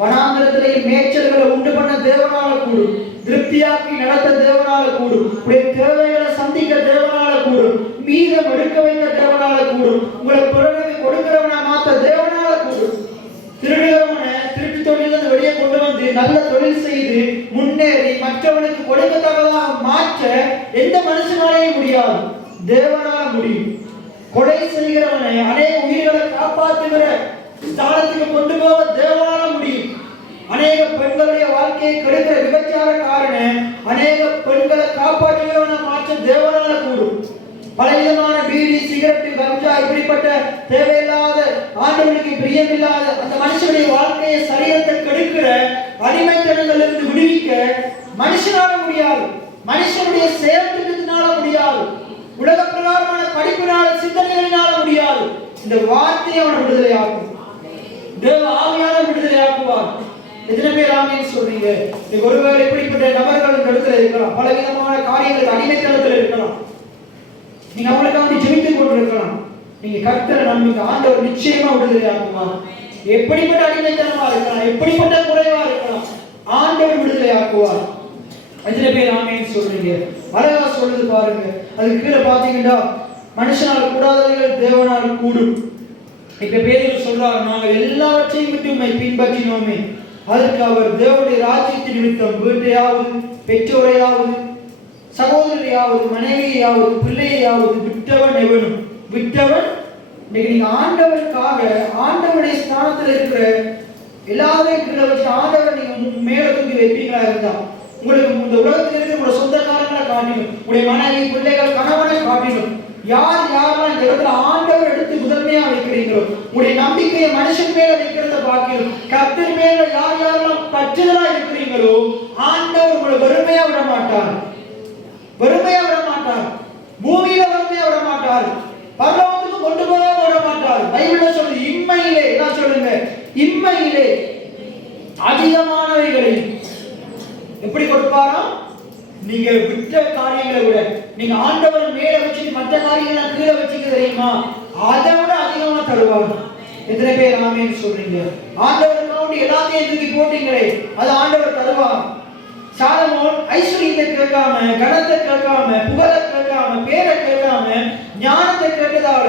வனாந்திரத்திலே மேய்ச்சல்களை உண்டு பண்ண தேவனால கூடும். திருப்தியாக்கி நடத்த தேவனால கூடும். உடைய தேவைகளை சந்திக்க தேவனால கூடும். மீதம் எடுக்க வைக்க தேவனால கூடும். உங்களை பிறகு கொடுக்கிறவனை மாத்த தேவனால கூடும். திருடுகிறவனை திருப்பி தொழிலிருந்து வெளியே கொண்டு வந்து நல்ல தொழில் செய்து முன்னேறி மற்றவனுக்கு கொடுக்கத்தக்கதாக மாற்ற எந்த மனுஷனாலேயும் முடியாது, தேவனால முடியும். கொலை செய்கிறவனை அநேக உயிர்களை காப்பாற்றுகிற ஸ்தானத்துக்கு கொண்டு போக தேவனால முடியும். அநேக பெண்களுடைய வாழ்க்கையை கெடுக்கிற விபச்சாரக்காரனை அநேக பெண்களை காப்பாற்றுகிறவனை மாற்ற தேவனால கூடும். பலவிதமான பீடி, சிகரெட்டு, கஞ்சா இப்படிப்பட்ட தேவையில்லாத ஆண்டவனுக்கு பிரியமில்லாத அந்த மனுஷனுடைய வாழ்க்கையை சரீரத்தை கெடுக்கிற அடிமைத்தனங்களிலிருந்து விடுவிக்க மனுஷனால முடியாது, மனுஷனுடைய செயல்திட்டத்தினால முடியாது, உலக பிரகாரமான படிப்பினால சிந்தனைகளினால முடியாது. இந்த வார்த்தையை அவனை விடுதலை ஆக்கும். தேவ ஆவியான விடுதலை ஆக்குவார். எத்தனை பேர் ஆமீன் சொல்றீங்க? ஒருவேளை இப்படிப்பட்ட நபர்கள் இந்த இடத்துல இருக்கலாம், பலவிதமான காரியங்களுக்கு அடிமைத்தனத்தில் இருக்கலாம். நீங்க அவங்களுக்காக ஜெபித்துக் கொண்டிருக்கலாம். நீங்க கர்த்தரை நம்புங்க, ஆண்டவர் நிச்சயமா விடுதலை ஆக்குவார். எப்படிப்பட்ட அடிமைத்தனமா இருக்கலாம், எப்படிப்பட்ட குறைவா இருக்கலாம், ஆண்டவர் விடுதலை ஆக்குவார். எத்தனை பேர் ஆமீன் சொல்றீங்க? அழகா சொல்லுது பாருங்க. அதுக்கு கீழே பாத்தீங்கன்னா, மனுஷனால் கூடாதவைகள் தேவனால் கூடும். இப்ப பேதுரு சொல்றாரு, நாங்கள் எல்லாவற்றையும் விட்டு உம்மை பின்பற்றினோமே. அதற்கு அவர் தேவனுடைய ராஜ்யத்தின் நிமித்தம் வீட்டையாவது, பெற்றோரையாவது, சகோதரியாவது, மனைவியாவது, பிள்ளையாவது விட்டவன் எவனும். விட்டவன் இன்னைக்கு நீங்க ஆண்டவருக்காக ஆண்டவருடைய ஸ்தானத்தில் இருக்கிற எல்லாரையும் கீழே வச்சு ஆண்டவர் நீங்க மேல தூக்கி வைப்பீங்களா இருந்தா, உங்களுக்கு இந்த உலகத்தில் இருக்கிற உங்களோட சொந்தக்காரங்களை காட்டிடும், உங்களுடைய மனைவி, பிள்ளைகள், கணவனை காட்டிடும். யார் யாரெல்லாம் இந்த இடத்துல ஆண்டவர் எடுத்து முதன்மையா வைக்கிறீங்களோ, உங்களுடைய நம்பிக்கையை மனுஷன் மேல வைக்கிறத பார்க்கிறோம். கர்த்தர் மேல யார் யாரெல்லாம் பற்றுதலா இருக்கிறீங்களோ, ஆண்டவர் உங்களை வெறுமையா விட மாட்டார், வெறுமையா விட மாட்டார். பூமியில வெறுமையா விட மாட்டார், பரலோகத்துக்கு கொண்டு போக விட மாட்டார். பைபிள்ல சொல்லுது, இம்மையிலே என்ன சொல்லுங்க, இம்மையிலே அதிகமானவைகளை எப்படி கொடுப்பாரா? நீங்க விட்ட காரியங்களை விட, நீங்க ஆண்டவர் மேல வச்சு மற்ற காரியங்களை கீழே வச்சுக்க தெரியுமா, அதை விட அதிகமா தருவார். எத்தனை பேர் ஆமீன் சொல்றீங்க? ஆண்டவருக்காக எல்லாத்தையும் தூக்கி போட்டீங்களே, அது ஆண்டவர் தருவார். சாலமோன் ஐஸ்வர்யத்தை கேட்காம, கனத்தை கேட்காம, புகழை கேட்காம, பேரை கேட்காம, ஞானத்தை கேட்டதால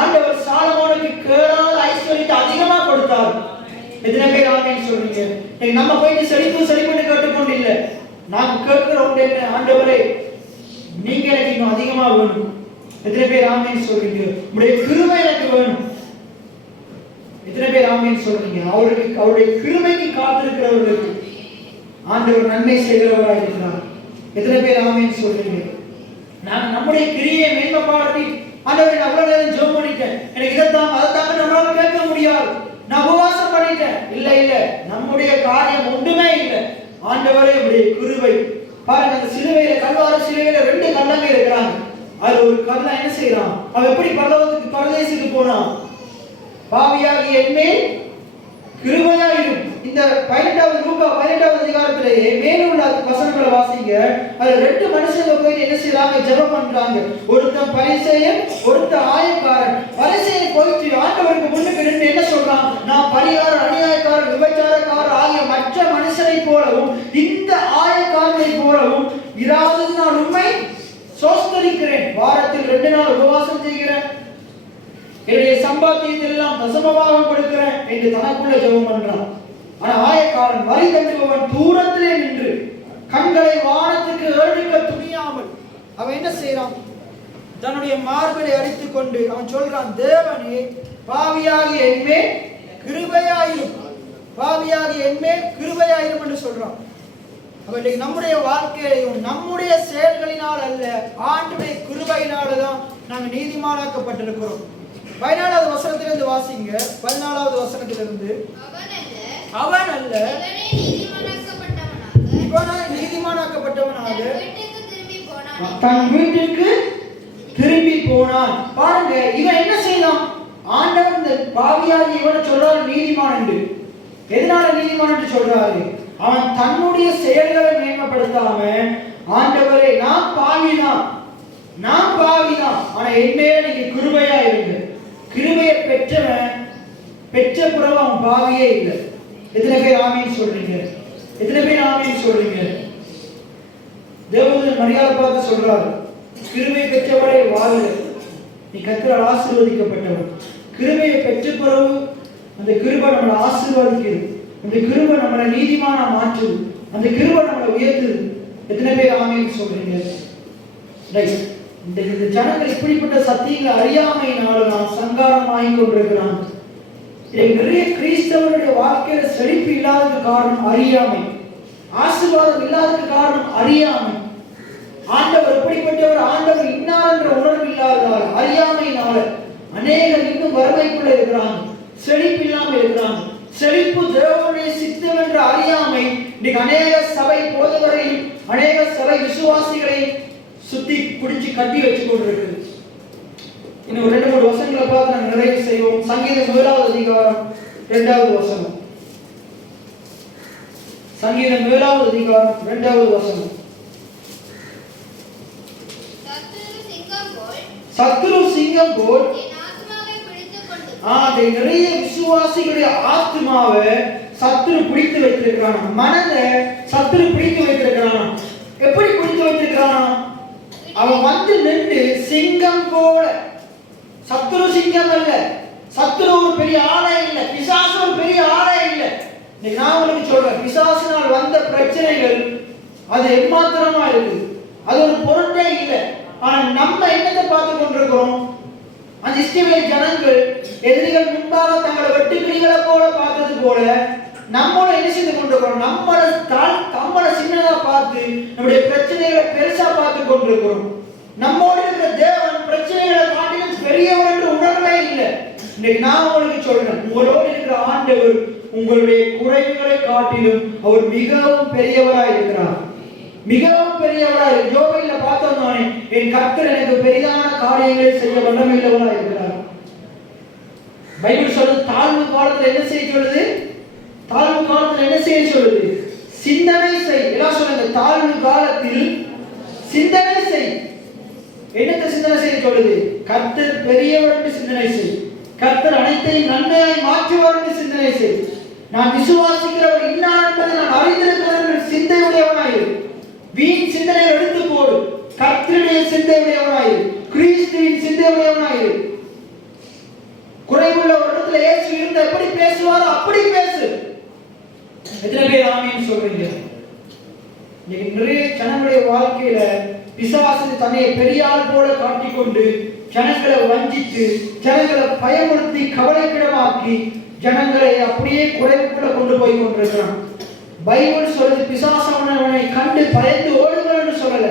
ஆண்டவர் சாலமோனுக்கு கேளாத ஐஸ்வர்யத்தை அதிகமா கொடுத்தார். எத்தனை பேர் ஆமீன் சொல்றீங்க? நம்ம போயிட்டு செழிப்பு செழிப்புன்னு கேட்டுக்கொண்டு இல்லை, நாம் கேட்கிறோம் என்ன, ஆண்டவரே நீங்க எனக்கு இன்னும் அதிகமா வேணும். எத்தனை பேர் ஆமென் சொல்றீங்க? உங்களுடைய கிருபை எனக்கு வேணும். எத்தனை பேர் ஆமென் சொல்றீங்க? அவருடைய கிருபைக்கு காத்திருக்கிறவர்களுக்கு ஆண்டவர் நன்மை செய்கிறவராக இருக்கிறார். எத்தனை பேர் ஆமென் சொல்றீங்க? நான் நம்முடைய கிரியை மேன்மைப்படுத்தி ஆண்டவரே நான் அவ்வளவு நேரம் ஜெபம் பண்ணிட்டேன், எனக்கு இதைத்தாங்க அதைத்தாங்க நம்மளால கேட்க முடியாது, நான் உபவாசம் பண்ணிட்டேன். இல்ல இல்ல, நம்முடைய காரியம் ஒன்றுமே இல்லை. ஆண்டவரே உடைய கிருபை பாருங்க. அந்த சிலுவையில, கல்வாரி சிலுவையில 2 கல்லங்க இருக்கிறாங்க. அது ஒரு கல்ல என்ன செய்யறான்? அவன் எப்படி பரலோகத்துக்கு பரதேசிக்கு போனான்? பாவியாகி என்மேல் கிருபையாயிரும். இந்த 18வது லூக்கா 18வது அதிகாரத்திலேயே மேலுள்ள வசனங்களை வாசிங்க. அதுல 2 மனுஷங்க போய் என்ன செய்யறாங்க? ஜெபம் பண்றாங்க. ஒருத்தன் பரிசேயன், ஒருத்தன் ஆயக்காரன். பரிசேயன் போயிட்டு ஆண்டவருக்கு முன்னுக்கு நின்று என்ன சொல்றான்? நான் பரிகாரன், அநியாயக்காரன், விபச்சாரக்காரர் ஆகிய மற்ற மனுஷனை போலவும் இந்த ஆயக்காரனை போலவும் இராது நான் உண்மை சோஸ்தரிக்கிறேன். வாரத்தில் 2 நாள் உபவாசம் செய்கிறேன், என்னுடைய சம்பாத்தியத்தில் எல்லாம் தசமபாகம் கொடுக்கிறேன் என்று தனக்குள்ள ஜெபம் பண்றான். ஆனா ஆயக்காரன், வரி தண்டுபவன் தூரத்திலே நின்று கண்களை வானத்துக்கு ஏறெடுக்க துணியாமல் அவன் என்ன செய்யறான்? தன்னுடைய மார்பை அடித்துக் கொண்டு அவன் சொல்றான், தேவனே பாவியாகி என்மேல் கிருபையாயிரும், பாவியாகி என்மேல் கிருபையாயிரும் என்று சொல்றான். அப்ப இன்னைக்கு நம்முடைய வாழ்க்கையிலையும் நம்முடைய செயல்களினால் அல்ல, ஆண்டவருடைய கிருபையினால்தான் நாங்கள் நீதிமானாக்கப்பட்டிருக்கிறோம். 14வது வசனத்திலிருந்து வாசிங்க. 14வது வசனத்திலிருந்து, அவன் அல்ல நீதிமானாக்கப்பட்டவனாக தன் வீட்டுக்கு திரும்பி போனான். பாருங்க, இவன் என்ன செய்யலாம்? ஆண்டவர் இந்த பாவியாகி இவனை சொல்றாரு நீதிமான் என்று. எதனால நீதிமான் என்று சொல்றாரு? அவன் தன்னுடைய செயல்களை மேன்மைப்படுத்தாம, ஆண்டவரே நான் பாவிதான், நான் பாவிதான், ஆனா என்மேல நீங்க கிருபையா இருங்க. கிருபையை பெற்றவன் பெற்ற பிறகு அவன் பாவியே இல்லை. எத்தனை பேர் ஆமீன் சொல்றீங்க? எத்தனை பேர் ஆமீன் சொல்றீங்க? தேவதூதன் மரியாதை பார்த்து சொல்றாரு, கிருபை பெற்றவரை வாழ்க, நீ கர்த்தரால் ஆசீர்வதிக்கப்பட்டவன். கிருபையை பெற்ற பிறகு அந்த கிருபை நம்மளை ஆசீர்வதிக்குது, அந்த கிருபை நம்மளை நீதிமானா மாற்றுது, அந்த கிருபை நம்மளை உயர்த்துது. எத்தனை பேர் ஆமீன் சொல்றீங்க? இந்த ஜனங்கள் இப்படிப்பட்ட சத்தியங்களை அறியாமையினால நான் சங்காரமாகி கொண்டிருக்கிறான். நிறைய கிறிஸ்தவருடைய வாழ்க்கையில செழிப்பு இல்லாததுக்கு காரணம் அறியாமை, ஆசீர்வாதம் இல்லாததுக்கு காரணம் அறியாமை. ஆண்டவர் எப்படிப்பட்டவர், ஆண்டவர் இன்னார் என்ற உணர்வு இல்லாததால், அறியாமையினால அநேகர் இன்னும் வறுமைக்குள்ள இருக்கிறாங்க, செழிப்பு இல்லாம இருக்கிறாங்க. செழிப்பு தேவனுடைய சித்தம் என்ற அறியாமை இன்னைக்கு அநேக சபை போதகரையும் அநேக சபை விசுவாசிகளையும் சுத்தி பிடிச்சு கட்டி வச்சு கொண்டிருக்கு. இன்னும் 2-3 வசனங்களை பார்த்து நாங்கள் நிறைவு செய்வோம். சங்கீதம் 7வது அதிகாரம் 2வது வசனம். சங்கீதம் 7வது அதிகாரம் 2வது வசனம். சத்துரு சிங்கம் போல் நிறைய விசுவாசிகளுடைய ஆத்மாவை சத்துரு பிடித்து வைத்திருக்கிறான், மனதை சத்துரு பிடித்து வைத்திருக்கிறான். எப்படி பிடித்து வைத்திருக்கிறான்? அவன் வந்து நின்று சிங்கம் போல, சத்துரு சிங்கம் அல்ல, சத்துரு ஒரு பெரிய ஆளே இல்லை, பிசாசு ஒரு பெரிய ஆளே இல்லை. நான் உங்களுக்கு சொல்றேன், பிசாசினால் வந்த பிரச்சனைகள் அது எம்மாத்திரமா இருக்கு, அது ஒரு பொருட்டே இல்லை. ஆனா நம்ம என்னத்தை பார்த்து கொண்டிருக்கிறோம்? அந்த இஸ்ரவேல் ஜனங்கள் எதிரிகள் முன்பாக தங்களை வெட்டுக்கிளிகளை போல பார்த்தது போல நம்மள என்ன செய்து கொண்டிருக்கிறோம்? நம்மளை சின்னதா பார்த்து நம்முடைய பிரச்சனைகளை பெருசா பார்த்து கொண்டிருக்கிறோம். நம்மோடு இருக்கிற தேவன் பிரச்சனைகளை காட்டிலும் பெரியவர் என்று உணர்வே இல்லை. இன்னைக்கு நான் உங்களுக்கு சொல்றேன், உங்களோடு இருக்கிற ஆண்டவர் உங்களுடைய குறைவுகளை காட்டிலும் அவர் மிகவும் பெரியவராய் இருக்கிறார், மிகவும் பெரியவராய். யோபேலில் பார்த்தோம் தானே, என் கர்த்தர் எனக்கு பெரிதான காரியங்களை செய்ய வல்லமையுள்ளவராய் இருக்கிறார். பைபிள் சொல்லுது, தாழ்வு காலத்துல என்ன செய்ய சொல்லுது? தாழ்வு காலத்துல என்ன செய்ய சொல்லுது? சிந்தனை செய். எல்லாம் சொல்லுங்க, தாழ்வு காலத்தில் சிந்தனை செய். என்னத்தை சிந்தனை செய்ய சொல்லுது? கர்த்தர் பெரியவர் என்று சிந்தனை செய், கர்த்தர் அனைத்தையும் நன்மையாய் மாற்றுவார் என்று சிந்தனை செய், நான் விசுவாசிக்கிறவர் இன்னார் என்பதை நான் அறிந்திருக்கிறேன் என்று சிந்தையுடையவனாயிரு. வீண் சிந்தனை எடுத்து போடு, கர்த்தருடைய சிந்தையுடையவனாயிரு, கிறிஸ்துவின் சிந்தையுடையவனாயிரு. குறைவுள்ள ஒரு இடத்துல இயேசு இருந்த எப்படி பேசுவாரோ அப்படி பேசு. எத்தனை பேர் ஆமீன் சொல்றீங்க? நிறைய ஜனங்களுடைய வாழ்க்கையில பிசாசு தன்னை பெரியாள் போல காட்டிக்கொண்டு ஜனங்களை வஞ்சித்து ஜனங்களை பயமுறுத்தி கவலைக்கிடமாக்கி ஜனங்களை அப்படியே குறைவுக்குள்ள கொண்டு போய் கொண்டிருக்கிறான். பைபிள் சொல்லுது பிசாசு அவனை கண்டு பயந்து ஓடுங்கள் என்று சொல்லல,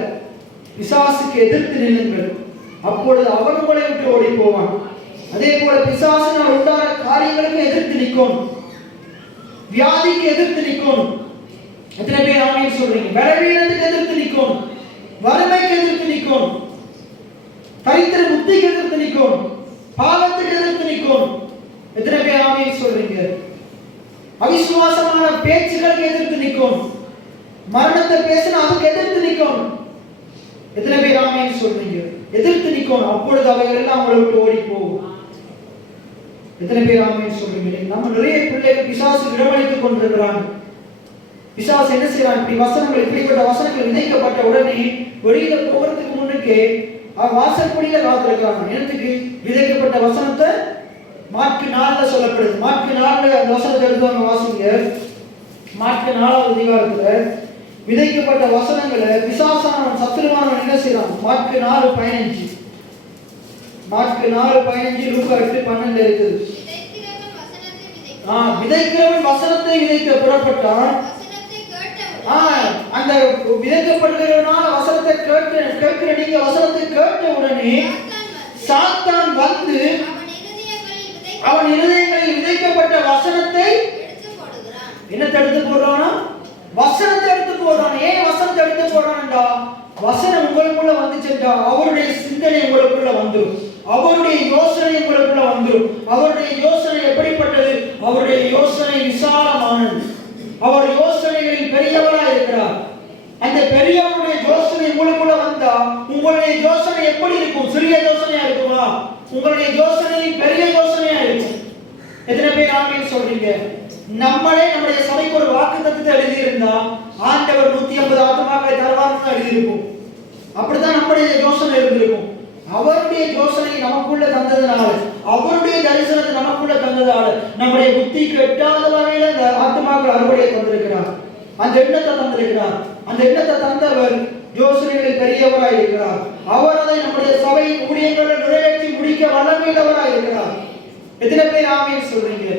பிசாசுக்கு எதிர்த்து நில்லுங்கள், அப்பொழுது அவன் உங்களை விட்டு ஓடி போவான். அதே போல பிசாசினால் உண்டான காரியங்களுக்கு எதிர்த்து நிற்கணும், வியாதிக்கு எதிர்த்து நிற்கணும். எத்தனை பேர் ஆமென் சொல்றீங்க? பலவீனத்துக்கு எதிர்த்து நிற்கணும், வறுமைக்கு எதிர்த்து நிற்கணும், தரித்திர புத்திக்கு எதிர்த்து நிற்கணும், பாவத்துக்கு எதிர்த்து நிற்கணும். எத்தனை பேர் ஆமென் சொல்றீங்க? அவிசுவாசமான பேச்சுகளுக்கு எதிர்த்து நிற்கணும், மரணத்தை பேசினா அதுக்கு எதிர்த்து நிற்கணும். எத்தனை பேர் ஆமென் சொல்றீங்க? எதிர்த்து நிற்கணும், அப்பொழுது அவைகள் எல்லாம் உங்களை விட்டு ஓடி போகும். எத்தனை பேர் ஆமென் சொல்றீங்க? நம்ம நிறைய பிள்ளைகள் பிசாசு இடமளித்துக் கொண்டிருக்கிறாங்க. பிசாசு என்ன செய்யறான்? இப்படி வசனங்கள், இப்படிப்பட்ட வசனங்கள் விதைக்கப்பட்ட உடனே வெளியில போகிறதுக்கு முன்னுக்கே வாசற்படியில காத்திருக்கிறாங்க. என்னத்துக்கு? விதைக்கப்பட்ட வசனத்தை மார்க்கு 4 சொல்லப்படுது. மார்க்கு 4 அந்த வசனத்தை எடுத்து வாசிங்க. மார்க்கு 4வது அதிகாரத்துல விதைக்கப்பட்ட வசனங்களை பிசாசானவன், சத்துருவானவன் என்ன செய்யறான்? மார்க்கு 4:15, மார்க்கு 4:15, லூக்கா 8:12 இருக்குது. விதைக்கிறவன் வசனத்தை விதைக்க புறப்பட்டான். அந்த விதைக்கப்படுகிறவனால வசனத்தை கேட்கிற நீங்க வசனத்தை கேட்ட உடனே சாத்தான் வந்து அவன் இருதயங்களில் விதைக்கப்பட்ட வசனத்தை என்ன எடுத்து போடுறானா? வசனத்தை எடுத்து போடுறான். ஏன் வசனத்தை எடுத்து போடுறான்டா? வசனம் உங்களுக்குள்ள வந்துச்சுட்டா அவருடைய சிந்தனை உங்களுக்குள்ள வந்துடும், அவருடைய யோசனை உங்களுக்குள்ள வந்துடும். அவருடைய யோசனை எப்படிப்பட்டது? அவருடைய யோசனை விசாலமானது. அவர் யோசனைகளில் பெரியவராக இருக்கிறார். அந்த பெரியவருடைய யோசனை உங்களுக்குள்ள வந்தா உங்களுடைய யோசனை எப்படி இருக்கும்? சிறிய யோசனையா இருக்குமா? உங்களுடைய யோசனை பெரிய யோசனையா இருக்கும். எத்தனை பேர் ஆமென் சொல்றீங்க? நம்மளே நம்முடைய சபைக்கு ஒரு வாக்குத்தத்தத்தை எழுதியிருந்தா ஆண்டவர் 150 ஆத்துமாக்களை தருவார்னு எழுதியிருக்கும். அப்படிதான் நம்முடைய யோசனை இருந்திருக்கும். அவருடைய யோசனை நமக்குள்ள தந்ததுனால, அவருடைய தரிசனத்தை நமக்குள்ள தந்ததால நம்முடைய புத்திக்கு எட்டாத வகையில அந்த ஆத்துமாக்கள் அறுவடையை தந்திருக்கிறார், அந்த எண்ணத்தை தந்திருக்கிறார். அந்த எண்ணத்தை தந்தவர் யோசனைகளில் பெரியவராய் இருக்கிறார். அவர் அதை நம்முடைய சபையின் ஊழியங்களை நிறைவேற்றி முடிக்க வல்லமையுள்ளவராய் இருக்கிறார். எத்தனை பேர் ஆமென் சொல்றீங்க?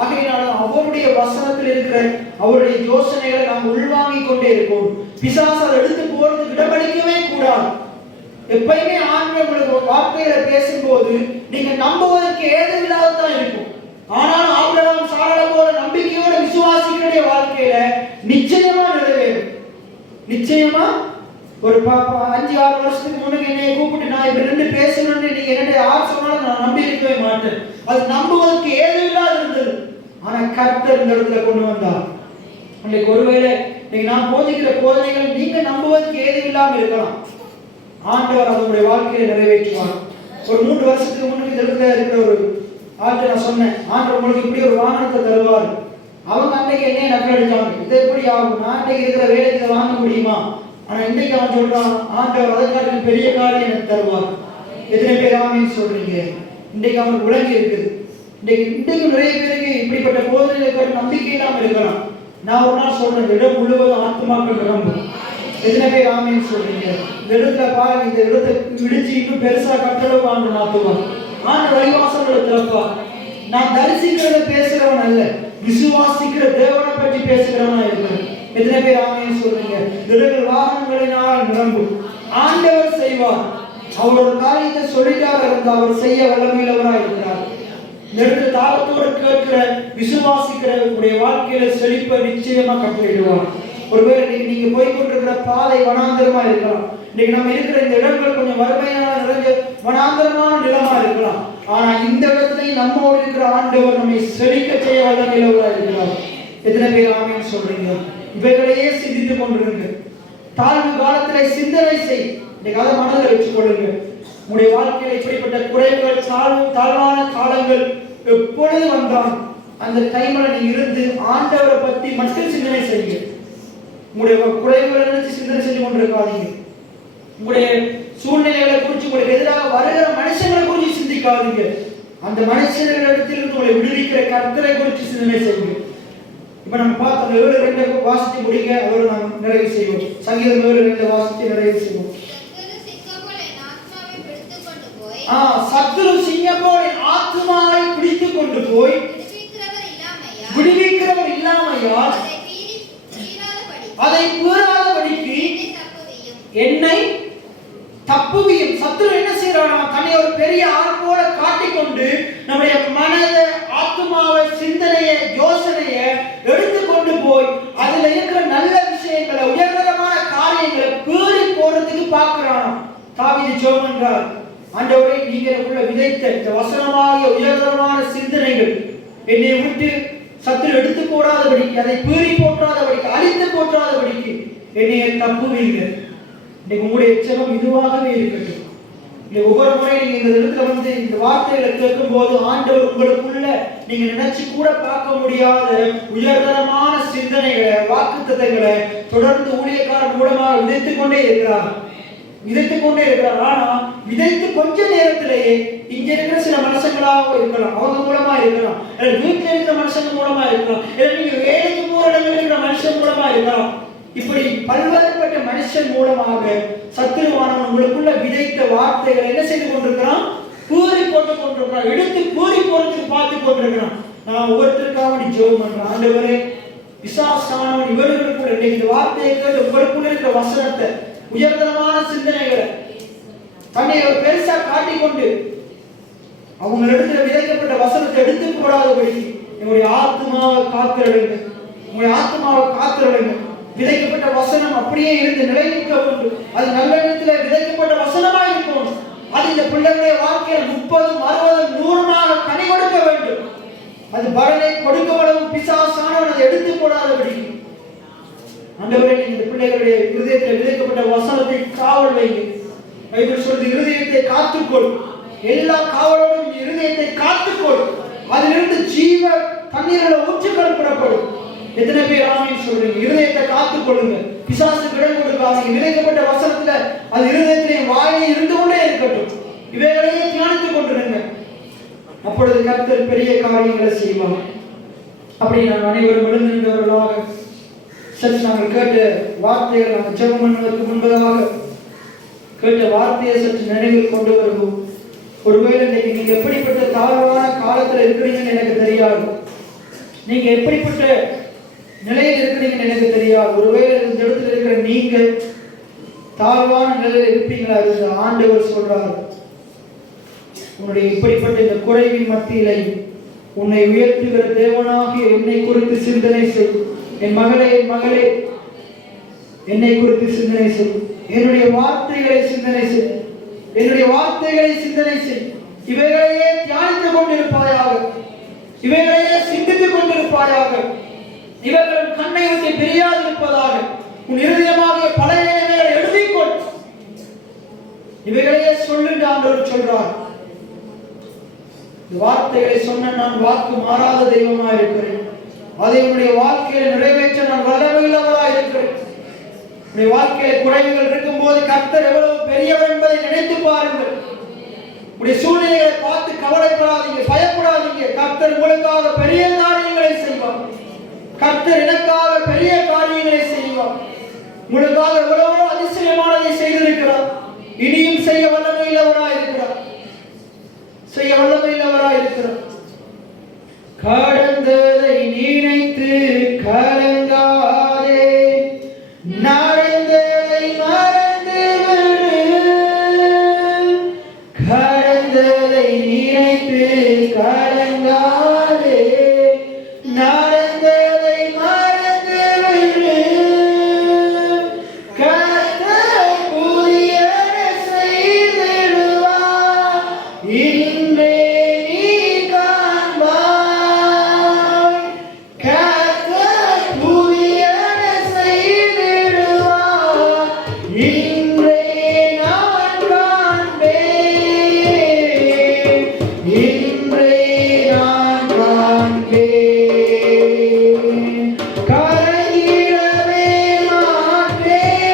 ஆகையினால அவருடைய வசனத்தில் இருக்கிற அவருடைய யோசனைகளை நாம் உள்வாங்கிக் கொண்டே இருக்கோம். பிசாசு அதை எடுத்து போறதுக்கு இடமளிக்கவே கூடாது. எப்பயுமே ஆண்டவர் உங்களுக்கு வார்த்தையில பேசும்போது நீங்க நம்புவதற்கு ஏதுமில்லாததான் இருக்கும். ஆனால் ஆபிரகாம் சாராளை போல நம்பிக்கையோட விசுவாசிகளுடைய வாழ்க்கையில நிச்சயமா நிறைவேறும். நிச்சயமா ஒரு 5-6 வருஷத்துக்கு முன்னாடி என்னை கூப்பிட்டு நான் இப்ப நின்று பேசணும்னு நீங்க என்னுடைய யார் சொன்னாலும் நான் நம்பி இருக்கவே மாட்டேன். அது நம்புவதற்கு ஏதுமில்லாத இருந்தது. ஆனா கர்த்தர் இந்த இடத்துல கொண்டு வந்தார். அன்றைக்கு ஒருவேளை நீங்க நான் போதிக்கிற போதனைகள் நீங்க நம்புவதற்கு ஏதுமில்லாம இருக்கலாம். ஆண்டவர் அவருடைய வாழ்க்கையை நிறைவேற்றுவார். ஒரு 3 வருஷத்துக்கு முன்னாடி இந்த இடத்துல இருக்கிற ஒரு ஆள்கிட்ட நான் சொன்னேன், ஆண்டவர் உங்களுக்கு இப்படி ஒரு வாகனத்தை தருவார். அவங்க அன்னைக்கு என்னைய நக்கடிச்சாங்க, இது எப்படி ஆகும்? நான் அன்னைக்கு இருக்கிற வேலைக்கு வாங்க முடியுமா? ஆனா இன்னைக்கு அவன் சொல்றான், ஆண்டவர் அதற்காக பெரிய காரியம் எனக்கு தருவார். எத்தனை பேர் ஆமென் சொல்றீங்க? இன்றைக்கு அவனுக்கு விளங்கி இருக்குது. இன்றைக்கு நிறைய பேருக்கு இப்படிப்பட்ட போதனைகளை நம்பிக்கை இல்லாம இருக்கலாம். நான் ஒரு நாள் சொல்றேன், இடம் முழுவதும் ஆத்துமாக்கள் நிரம்பும். எத்தனை பேர் ஆமென் சொல்றீங்க? இந்த இடத்துல பாருங்க, இந்த இடத்தை இடிச்சு இன்னும் பெருசா கட்டளவு ஆண்டு மாத்துவான். ஆண்டு வழிவாசல்களை திறப்பார். நான் தரிசிக்கிறத பேசுறவன் அல்ல, விசுவாசிக்கிற தேவனை பற்றி பேசுகிறவனா இருக்கிறேன். எத்தனை பேர் ஆமென் சொல்றீங்க? இடங்கள் வாகனங்களினால் நிரம்பும். ஆண்டவர் செய்வார். அவர் ஒரு காரியத்தை சொல்லிட்டார் இருந்தால் அவர் செய்ய வல்லமையுள்ளவராக இருக்கிறார். இந்த இடத்துல தாகத்தோடு கேட்கிற விசுவாசிக்கிற உடைய வாழ்க்கையில செழிப்பை நிச்சயமா கட்டளையிடுவார். ஒருவேளை நீங்க போய்கொண்டிருக்கிற பாதை வனாந்தரமா இருக்கலாம். இன்னைக்கு நம்ம இருக்கிற இந்த இடங்கள் கொஞ்சம் வறுமையான நிறைஞ்ச வனாந்தரமான நிலமா இருக்கலாம். ஆனா இந்த இடத்துல நம்மோடு இருக்கிற ஆண்டவர் நம்மை செழிக்க செய்ய வல்லமையுள்ளவராக இருக்கிறார். எத்தனை பேர் ஆமென் சொல்றீங்க? இவைகளையே சிந்தித்துக் கொண்டிருங்க. தாழ்வு காலத்திலே சிந்தனை செய். இன்னைக்கு அதை மனதில் வச்சுக் கொள்ளுங்க. உங்களுடைய வாழ்க்கையில இப்படிப்பட்ட குறைகள், தாழ்வான காலங்கள் எப்பொழுது வந்தால் அந்த டைம்ல நீங்க இருந்து ஆண்டவரை பற்றி மட்டும் சிந்தனை செய்யுங்க. உங்களுடைய குறைகளை நினைச்சு சிந்தனை செஞ்சு கொண்டிருக்காதீங்க. உங்களுடைய சூழ்நிலைகளை குறித்து, உங்களுக்கு எதிராக வருகிற மனுஷங்களை குறித்து சிந்திக்காதீங்க. அந்த மனுஷர்களிடத்தில் உங்களை விடுவிக்கிற கர்த்தரை குறித்து சிந்தனை செய்யுங்க. இப்ப நம்ம பார்த்தோம் 7:2 வாசித்து முடிங்க, அதோட நாம் நிறைவு செய்வோம். சங்கீதம் 7:2 வாசித்து நிறைவு செய்வோம். சத்துரு சிங்கம் போல ஆத்துமாவை பிடித்துக் கொண்டு போய் விடுவிக்கிறவர் இல்லாமையால் அதை கூறாதபடிக்கு என்னை தப்புவியும். சத்துரு என்ன செய்யறானா, தன்னை ஒரு பெரிய ஆள் போல காட்டிக்கொண்டு நம்முடைய மனதை, ஆத்மாவை, சிந்தனையை, யோசனையை எடுத்துக்கொண்டு போய் அதுல இருக்கிற நல்ல விஷயங்களை, உயர்தரமான காரியங்களை பீறி போறதுக்கு பார்க்கிறானா. தாவீது ஜெபம் என்றார், ஆண்டவரே, நீங்க எனக்குள்ள விதைத்த இந்த வசனமாகிய உயர்தரமான சிந்தனைகள் என்னை விட்டு சத்துரு எடுத்து போடாதபடிக்கு, அதை பீறி போற்றாதபடிக்கு, அழித்து போற்றாதபடிக்கு என்னைய தப்புவீங்க. இன்னைக்கு உங்களுடைய எச்சரம் இதுவாகவே இருக்கட்டும். ஒவ்வொரு முறை நீங்க இந்த இடத்துல வந்து இந்த வார்த்தைகளை கேட்கும் போது ஆண்டவர் உங்களுக்குள்ள நீங்க நினைச்சு கூட பார்க்க முடியாத உயர்தரமான சிந்தனைகளை, வாக்குத்தத்தங்களை தொடர்ந்து ஊழியக்காரர் மூலமாக விதைத்துக் கொண்டே இருக்கிறார். ஆனா விதைத்து கொஞ்ச நேரத்திலேயே இங்க இருக்கிற சில மனுஷங்களாக இருக்கலாம், அவங்க மூலமா இருக்கலாம், வீட்டுல இருக்கிற மனுஷங்க மூலமா இருக்கலாம், நீங்க வேலைக்கு போற இடங்களில் இருக்கிற மனுஷன் மூலமா இருக்கலாம். இப்படி பல்வேறுபட்ட மனுஷன் மூலமாக சத்துருவானவன் உங்களுக்குள்ள விதைத்த வார்த்தைகளை என்ன செய்து கொண்டிருக்கிறான்? கூறி போட்டு கொண்டிருக்கிறான், எடுத்து கூறி போறதுக்கு பார்த்து கொண்டிருக்கிறான். நான் ஒவ்வொருத்தருக்காக ஜெபம் பண்றேன், ஆண்டவரே, பிசாசானவன் இவர்களுக்குள்ள இன்னைக்கு இந்த வார்த்தையை கேட்டு உங்களுக்குள்ள இருக்கிற வசனத்தை, உயர்தரமான சிந்தனைகளை தன்னை ஒரு பெருசா காட்டிக்கொண்டு அவங்களிடத்துல விதைக்கப்பட்ட வசனத்தை எடுத்து போடாதபடி என்னுடைய ஆத்மாவை காத்திரடுங்க, உங்களுடைய ஆத்மாவை காத்திரடுங்க. விதைக்கப்பட்ட வசனம் அப்படியே இருந்து நிலைநிற்க வேண்டும். அது நல்ல இடத்துல விதைக்கப்பட்ட வசனமா இருக்கணும். அது இந்த பிள்ளைகளுடைய வாழ்க்கையில் 30, 60, 100 கனி கொடுக்க வேண்டும். அது பலனை கொடுக்கவளவும் பிசாசானவன் அதை எடுத்து போடாதபடி ஆண்டவரே, இந்த பிள்ளைகளுடைய இருதயத்தில் விதைக்கப்பட்ட வசனத்தை காவல் வைங்க. பைபிள் சொல்றது, இருதயத்தை காத்துக்கொள், எல்லா காவலோடும் இருதயத்தை காத்துக்கொள், அதிலிருந்து ஜீவ தண்ணீரோட ஊற்றுக்கள் புறப்படும். எத்தனை பேர் ஆமீன் சொல்றீங்க? இருதயத்தை காத்துக்கொள்ளுங்க, பிசாசுக்கு இடம் கொடுக்காதீங்க. விதைக்கப்பட்ட வசனத்துல அது இருதயத்திலே வாயிலே இருந்து கொண்டே இருக்கட்டும். இவைகளையே தியானித்துக் கொண்டிருங்க. அப்பொழுது கர்த்தர் பெரிய காரியங்களை செய்வார். அப்படி நாம் அனைவரும் எழுந்திருந்தவர்களாக சற்று நாங்கள் கேட்ட வார்த்தைகள், நாங்கள் ஜெபம் பண்ணுவதற்கு முன்பதாக கேட்ட வார்த்தையை சற்று நினைவில் கொண்டு வருவோம். ஒருவேளை இன்னைக்கு நீங்க எப்படிப்பட்ட தாழ்வான காலத்துல இருக்கிறீங்கன்னு எனக்கு தெரியாது, நீங்க எப்படிப்பட்ட நிலையில் இருக்கிறீங்கன்னு எனக்கு தெரியாது. ஒருவேளை இந்த இடத்துல இருக்கிற நீங்க தாழ்வான நிலையில் இருப்பீங்களா? இந்த ஆண்டவர் சொல்றாரு, உன்னுடைய இப்படிப்பட்ட இந்த குறைவின் மத்தியிலே உன்னை உயர்த்துகிற தேவனாகிய என்னை குறித்து சிந்தனை செய். என் மகளே, என் மகளே, என்னை குறித்து சிந்தனை செய். என்னுடைய வார்த்தைகளை சிந்தனை செய், என்னுடைய வார்த்தைகளை சிந்தனை செய். இவைகளையே தியானித்துக் கொண்டிருப்பாயாக, இவைகளையே சிந்தித்துக் கொண்டிருப்பாயாக. இவர்கள் கண்ணை விட்டு பிரியாது இருப்பதாக உன் இருதயமாக பழைய எழுதிக்கொள். இவைகளையே சொல்லுங்க ஆண்டவர் சொல்றார். இந்த வார்த்தைகளை சொன்ன நான் வாக்கு மாறாத தெய்வமா இருக்கிறேன். அதை உன்னுடைய வாழ்க்கையில நிறைவேற்ற நான் வல்லமையுள்ளவரா இருக்கிறேன். உன்னுடைய வாழ்க்கையில குறைவுகள் இருக்கும் போது கர்த்தர் எவ்வளவு பெரியவர் என்பதை நினைத்து பாருங்கள். உன்னுடைய சூழ்நிலைகளை பார்த்து கவலைப்படாதீங்க, பயப்படாதீங்க. கர்த்தர் உங்களுக்காக பெரிய காரியங்களை செய்வார். கர்த்தர் எனக்காக பெரிய காரியங்களை செய்வார். உங்களுக்காக எவ்வளவோ அதிசயமானதை செய்திருக்கிறார். இனியும் செய்ய வல்லமையுள்ளவரா இருக்கிறார், செய்ய வல்லமையுள்ளவரா இருக்கிறார். கடந்ததை நினைத்து கலங்காதே, நடந்ததை மறந்து விடு. கடந்ததை நினைத்து கலங்காதே, நடந்ததை மறந்து விடு. கர்த்தர் புதியதை செய்திடுவார், இன்றே நீ காண்பாய். கர்த்தர் புதியதை செய்திடுவார், இன்றே நான் காண்பேன், இன்றே நான் காண்பேன். கலங்கிடவே மாட்டேன்,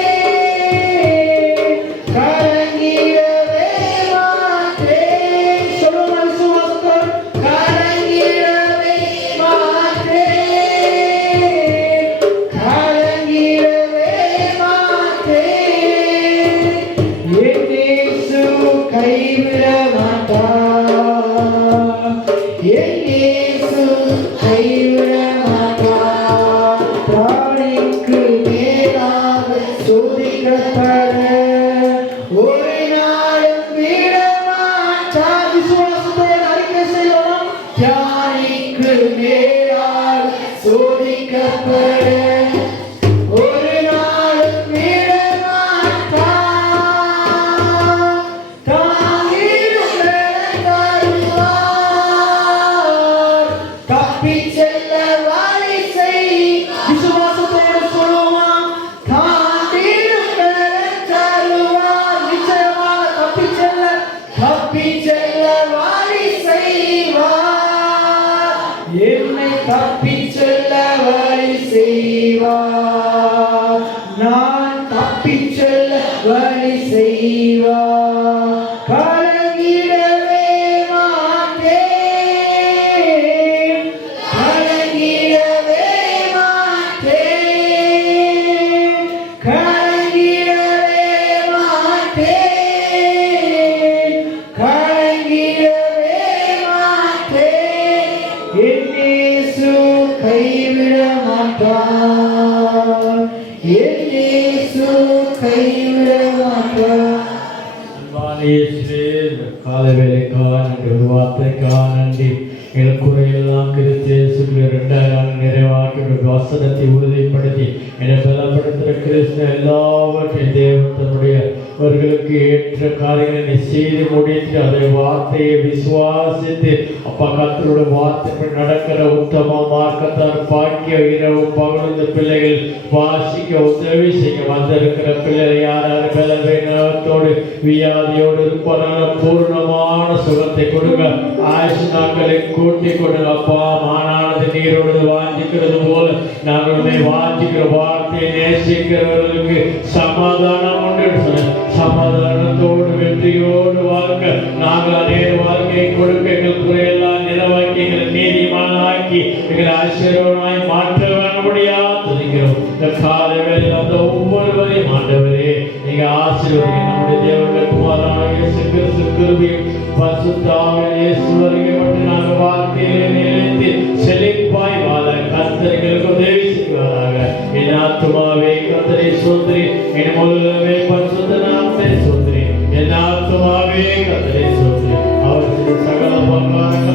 கலங்கிடவே மாட்டேன். சொல்லுங்கள், என் இயேசு கைவிட மாட்டார். பிராணிக்கு மேலாக சோதிக்கப்பட ஒரு நாளும் விட மாட்டார். விசுவாசத்தோடு அறிக்கை செய்யலாம். பிராணிக்கு மேலாக சோதிக்கப்பட ஒரு நாளும் விட மாட்டார். தாங்கிடும் தருவார். தப்பிச் செல்ல வழி செய். விசுவாசத்தோடு சொல்லுமா. தாங்கிடும் தருவார். நிச்சயமா தப்பிச் செல்ல வழி செய்வார். என்னை தப்பிச் செல்ல வழி செய்வார். நான் தப்பிச் செல்ல வழி செய்வார். கலங்கிடவே மாட்டேன். கலங்கிடவே மாட்டேன். கலங்கிடவே மாட்டேன். கலங்கிடவே மாட்டேன். என் இயேசு கைவிட மாட்டார். என் இயேசு கைவிட மாட்டார். அன்பான இயேசுவே, இந்த காலை வேளைக்காக நன்றி, ஒரு வார்த்தைக்காக நன்றி. எங்கள் குறையெல்லாம் கிறிஸ்து இயேசுக்குள்ளே 2000 ஆண்டு நிறைவாக்கி ஒரு வசனத்தை உறுதிப்படுத்தி என்னை பலப்படுத்துகிற கிறிஸ்து எல்லாவற்றையும் தேவன் தன்னுடைய அவர்களுக்கு ஏற்ற காரியங்களை செய்து முடித்து அதை வார்த்தையை விசுவாசித்து அப்பா கர்த்தருடைய வார்த்தை நடக்கிற உத்தம மார்க்கத்தார் பாக்கிய இரவு பகல் இந்த பிள்ளைகள் வாசிக்க உதவி செய்ய வந்திருக்கிற பிள்ளைகள் யாராரு பலவீனத்தோடு வியாதியோடு இருப்பதான பூர்ணமான சுகத்தை கொடுங்க. ஆயுசு நாட்களை கூட்டி கொடுங்க அப்பா. மானானது நீரோடு வாஞ்சிக்கிறது போல நாங்களுடைய வாஞ்சிக்கிற வார்த்தையை நேசிக்கிறவர்களுக்கு சமாதானம் உண்டு. சமாதானத்தோடு வெற்றியோடு வாழ்க்க நாங்கள் அநேக வாழ்க்கையை கொடுக்க எங்கள் குறையெல்லாம் நிலவாக்கி எங்களை நீதிமானாக்கி எங்களை ஆசீர்வாதமாய் மாற்ற வேண்டும்படியாக துதிக்கிறோம். இந்த காலை வேளையில் அந்த ஒவ்வொருவரையும் ஆண்டவரே நீங்க ஆசீர்வதிங்க. நம்முடைய தேவனுடைய குமாரனாகிய இயேசு கிறிஸ்து கிருபையும் பரிசுத்த ஆவியின் இயேசு வருகை மட்டும் நாங்கள் வார்த்தையிலே நிலைத்து செழிப்பாய் வாழ கர்த்தர் எங்களுக்கு உதவி செய்வாராக. என் ஆத்துமாவே கர்த்தரை ஸ்தோத்திரி. என் முழுவதுமே பரிசுத்த நாமத்தை ஸ்தோத்திரி. என் ஆத்துமாவே கர்த்தரை ஸ்தோத்திரி. அவர் சகல பங்காரங்கள்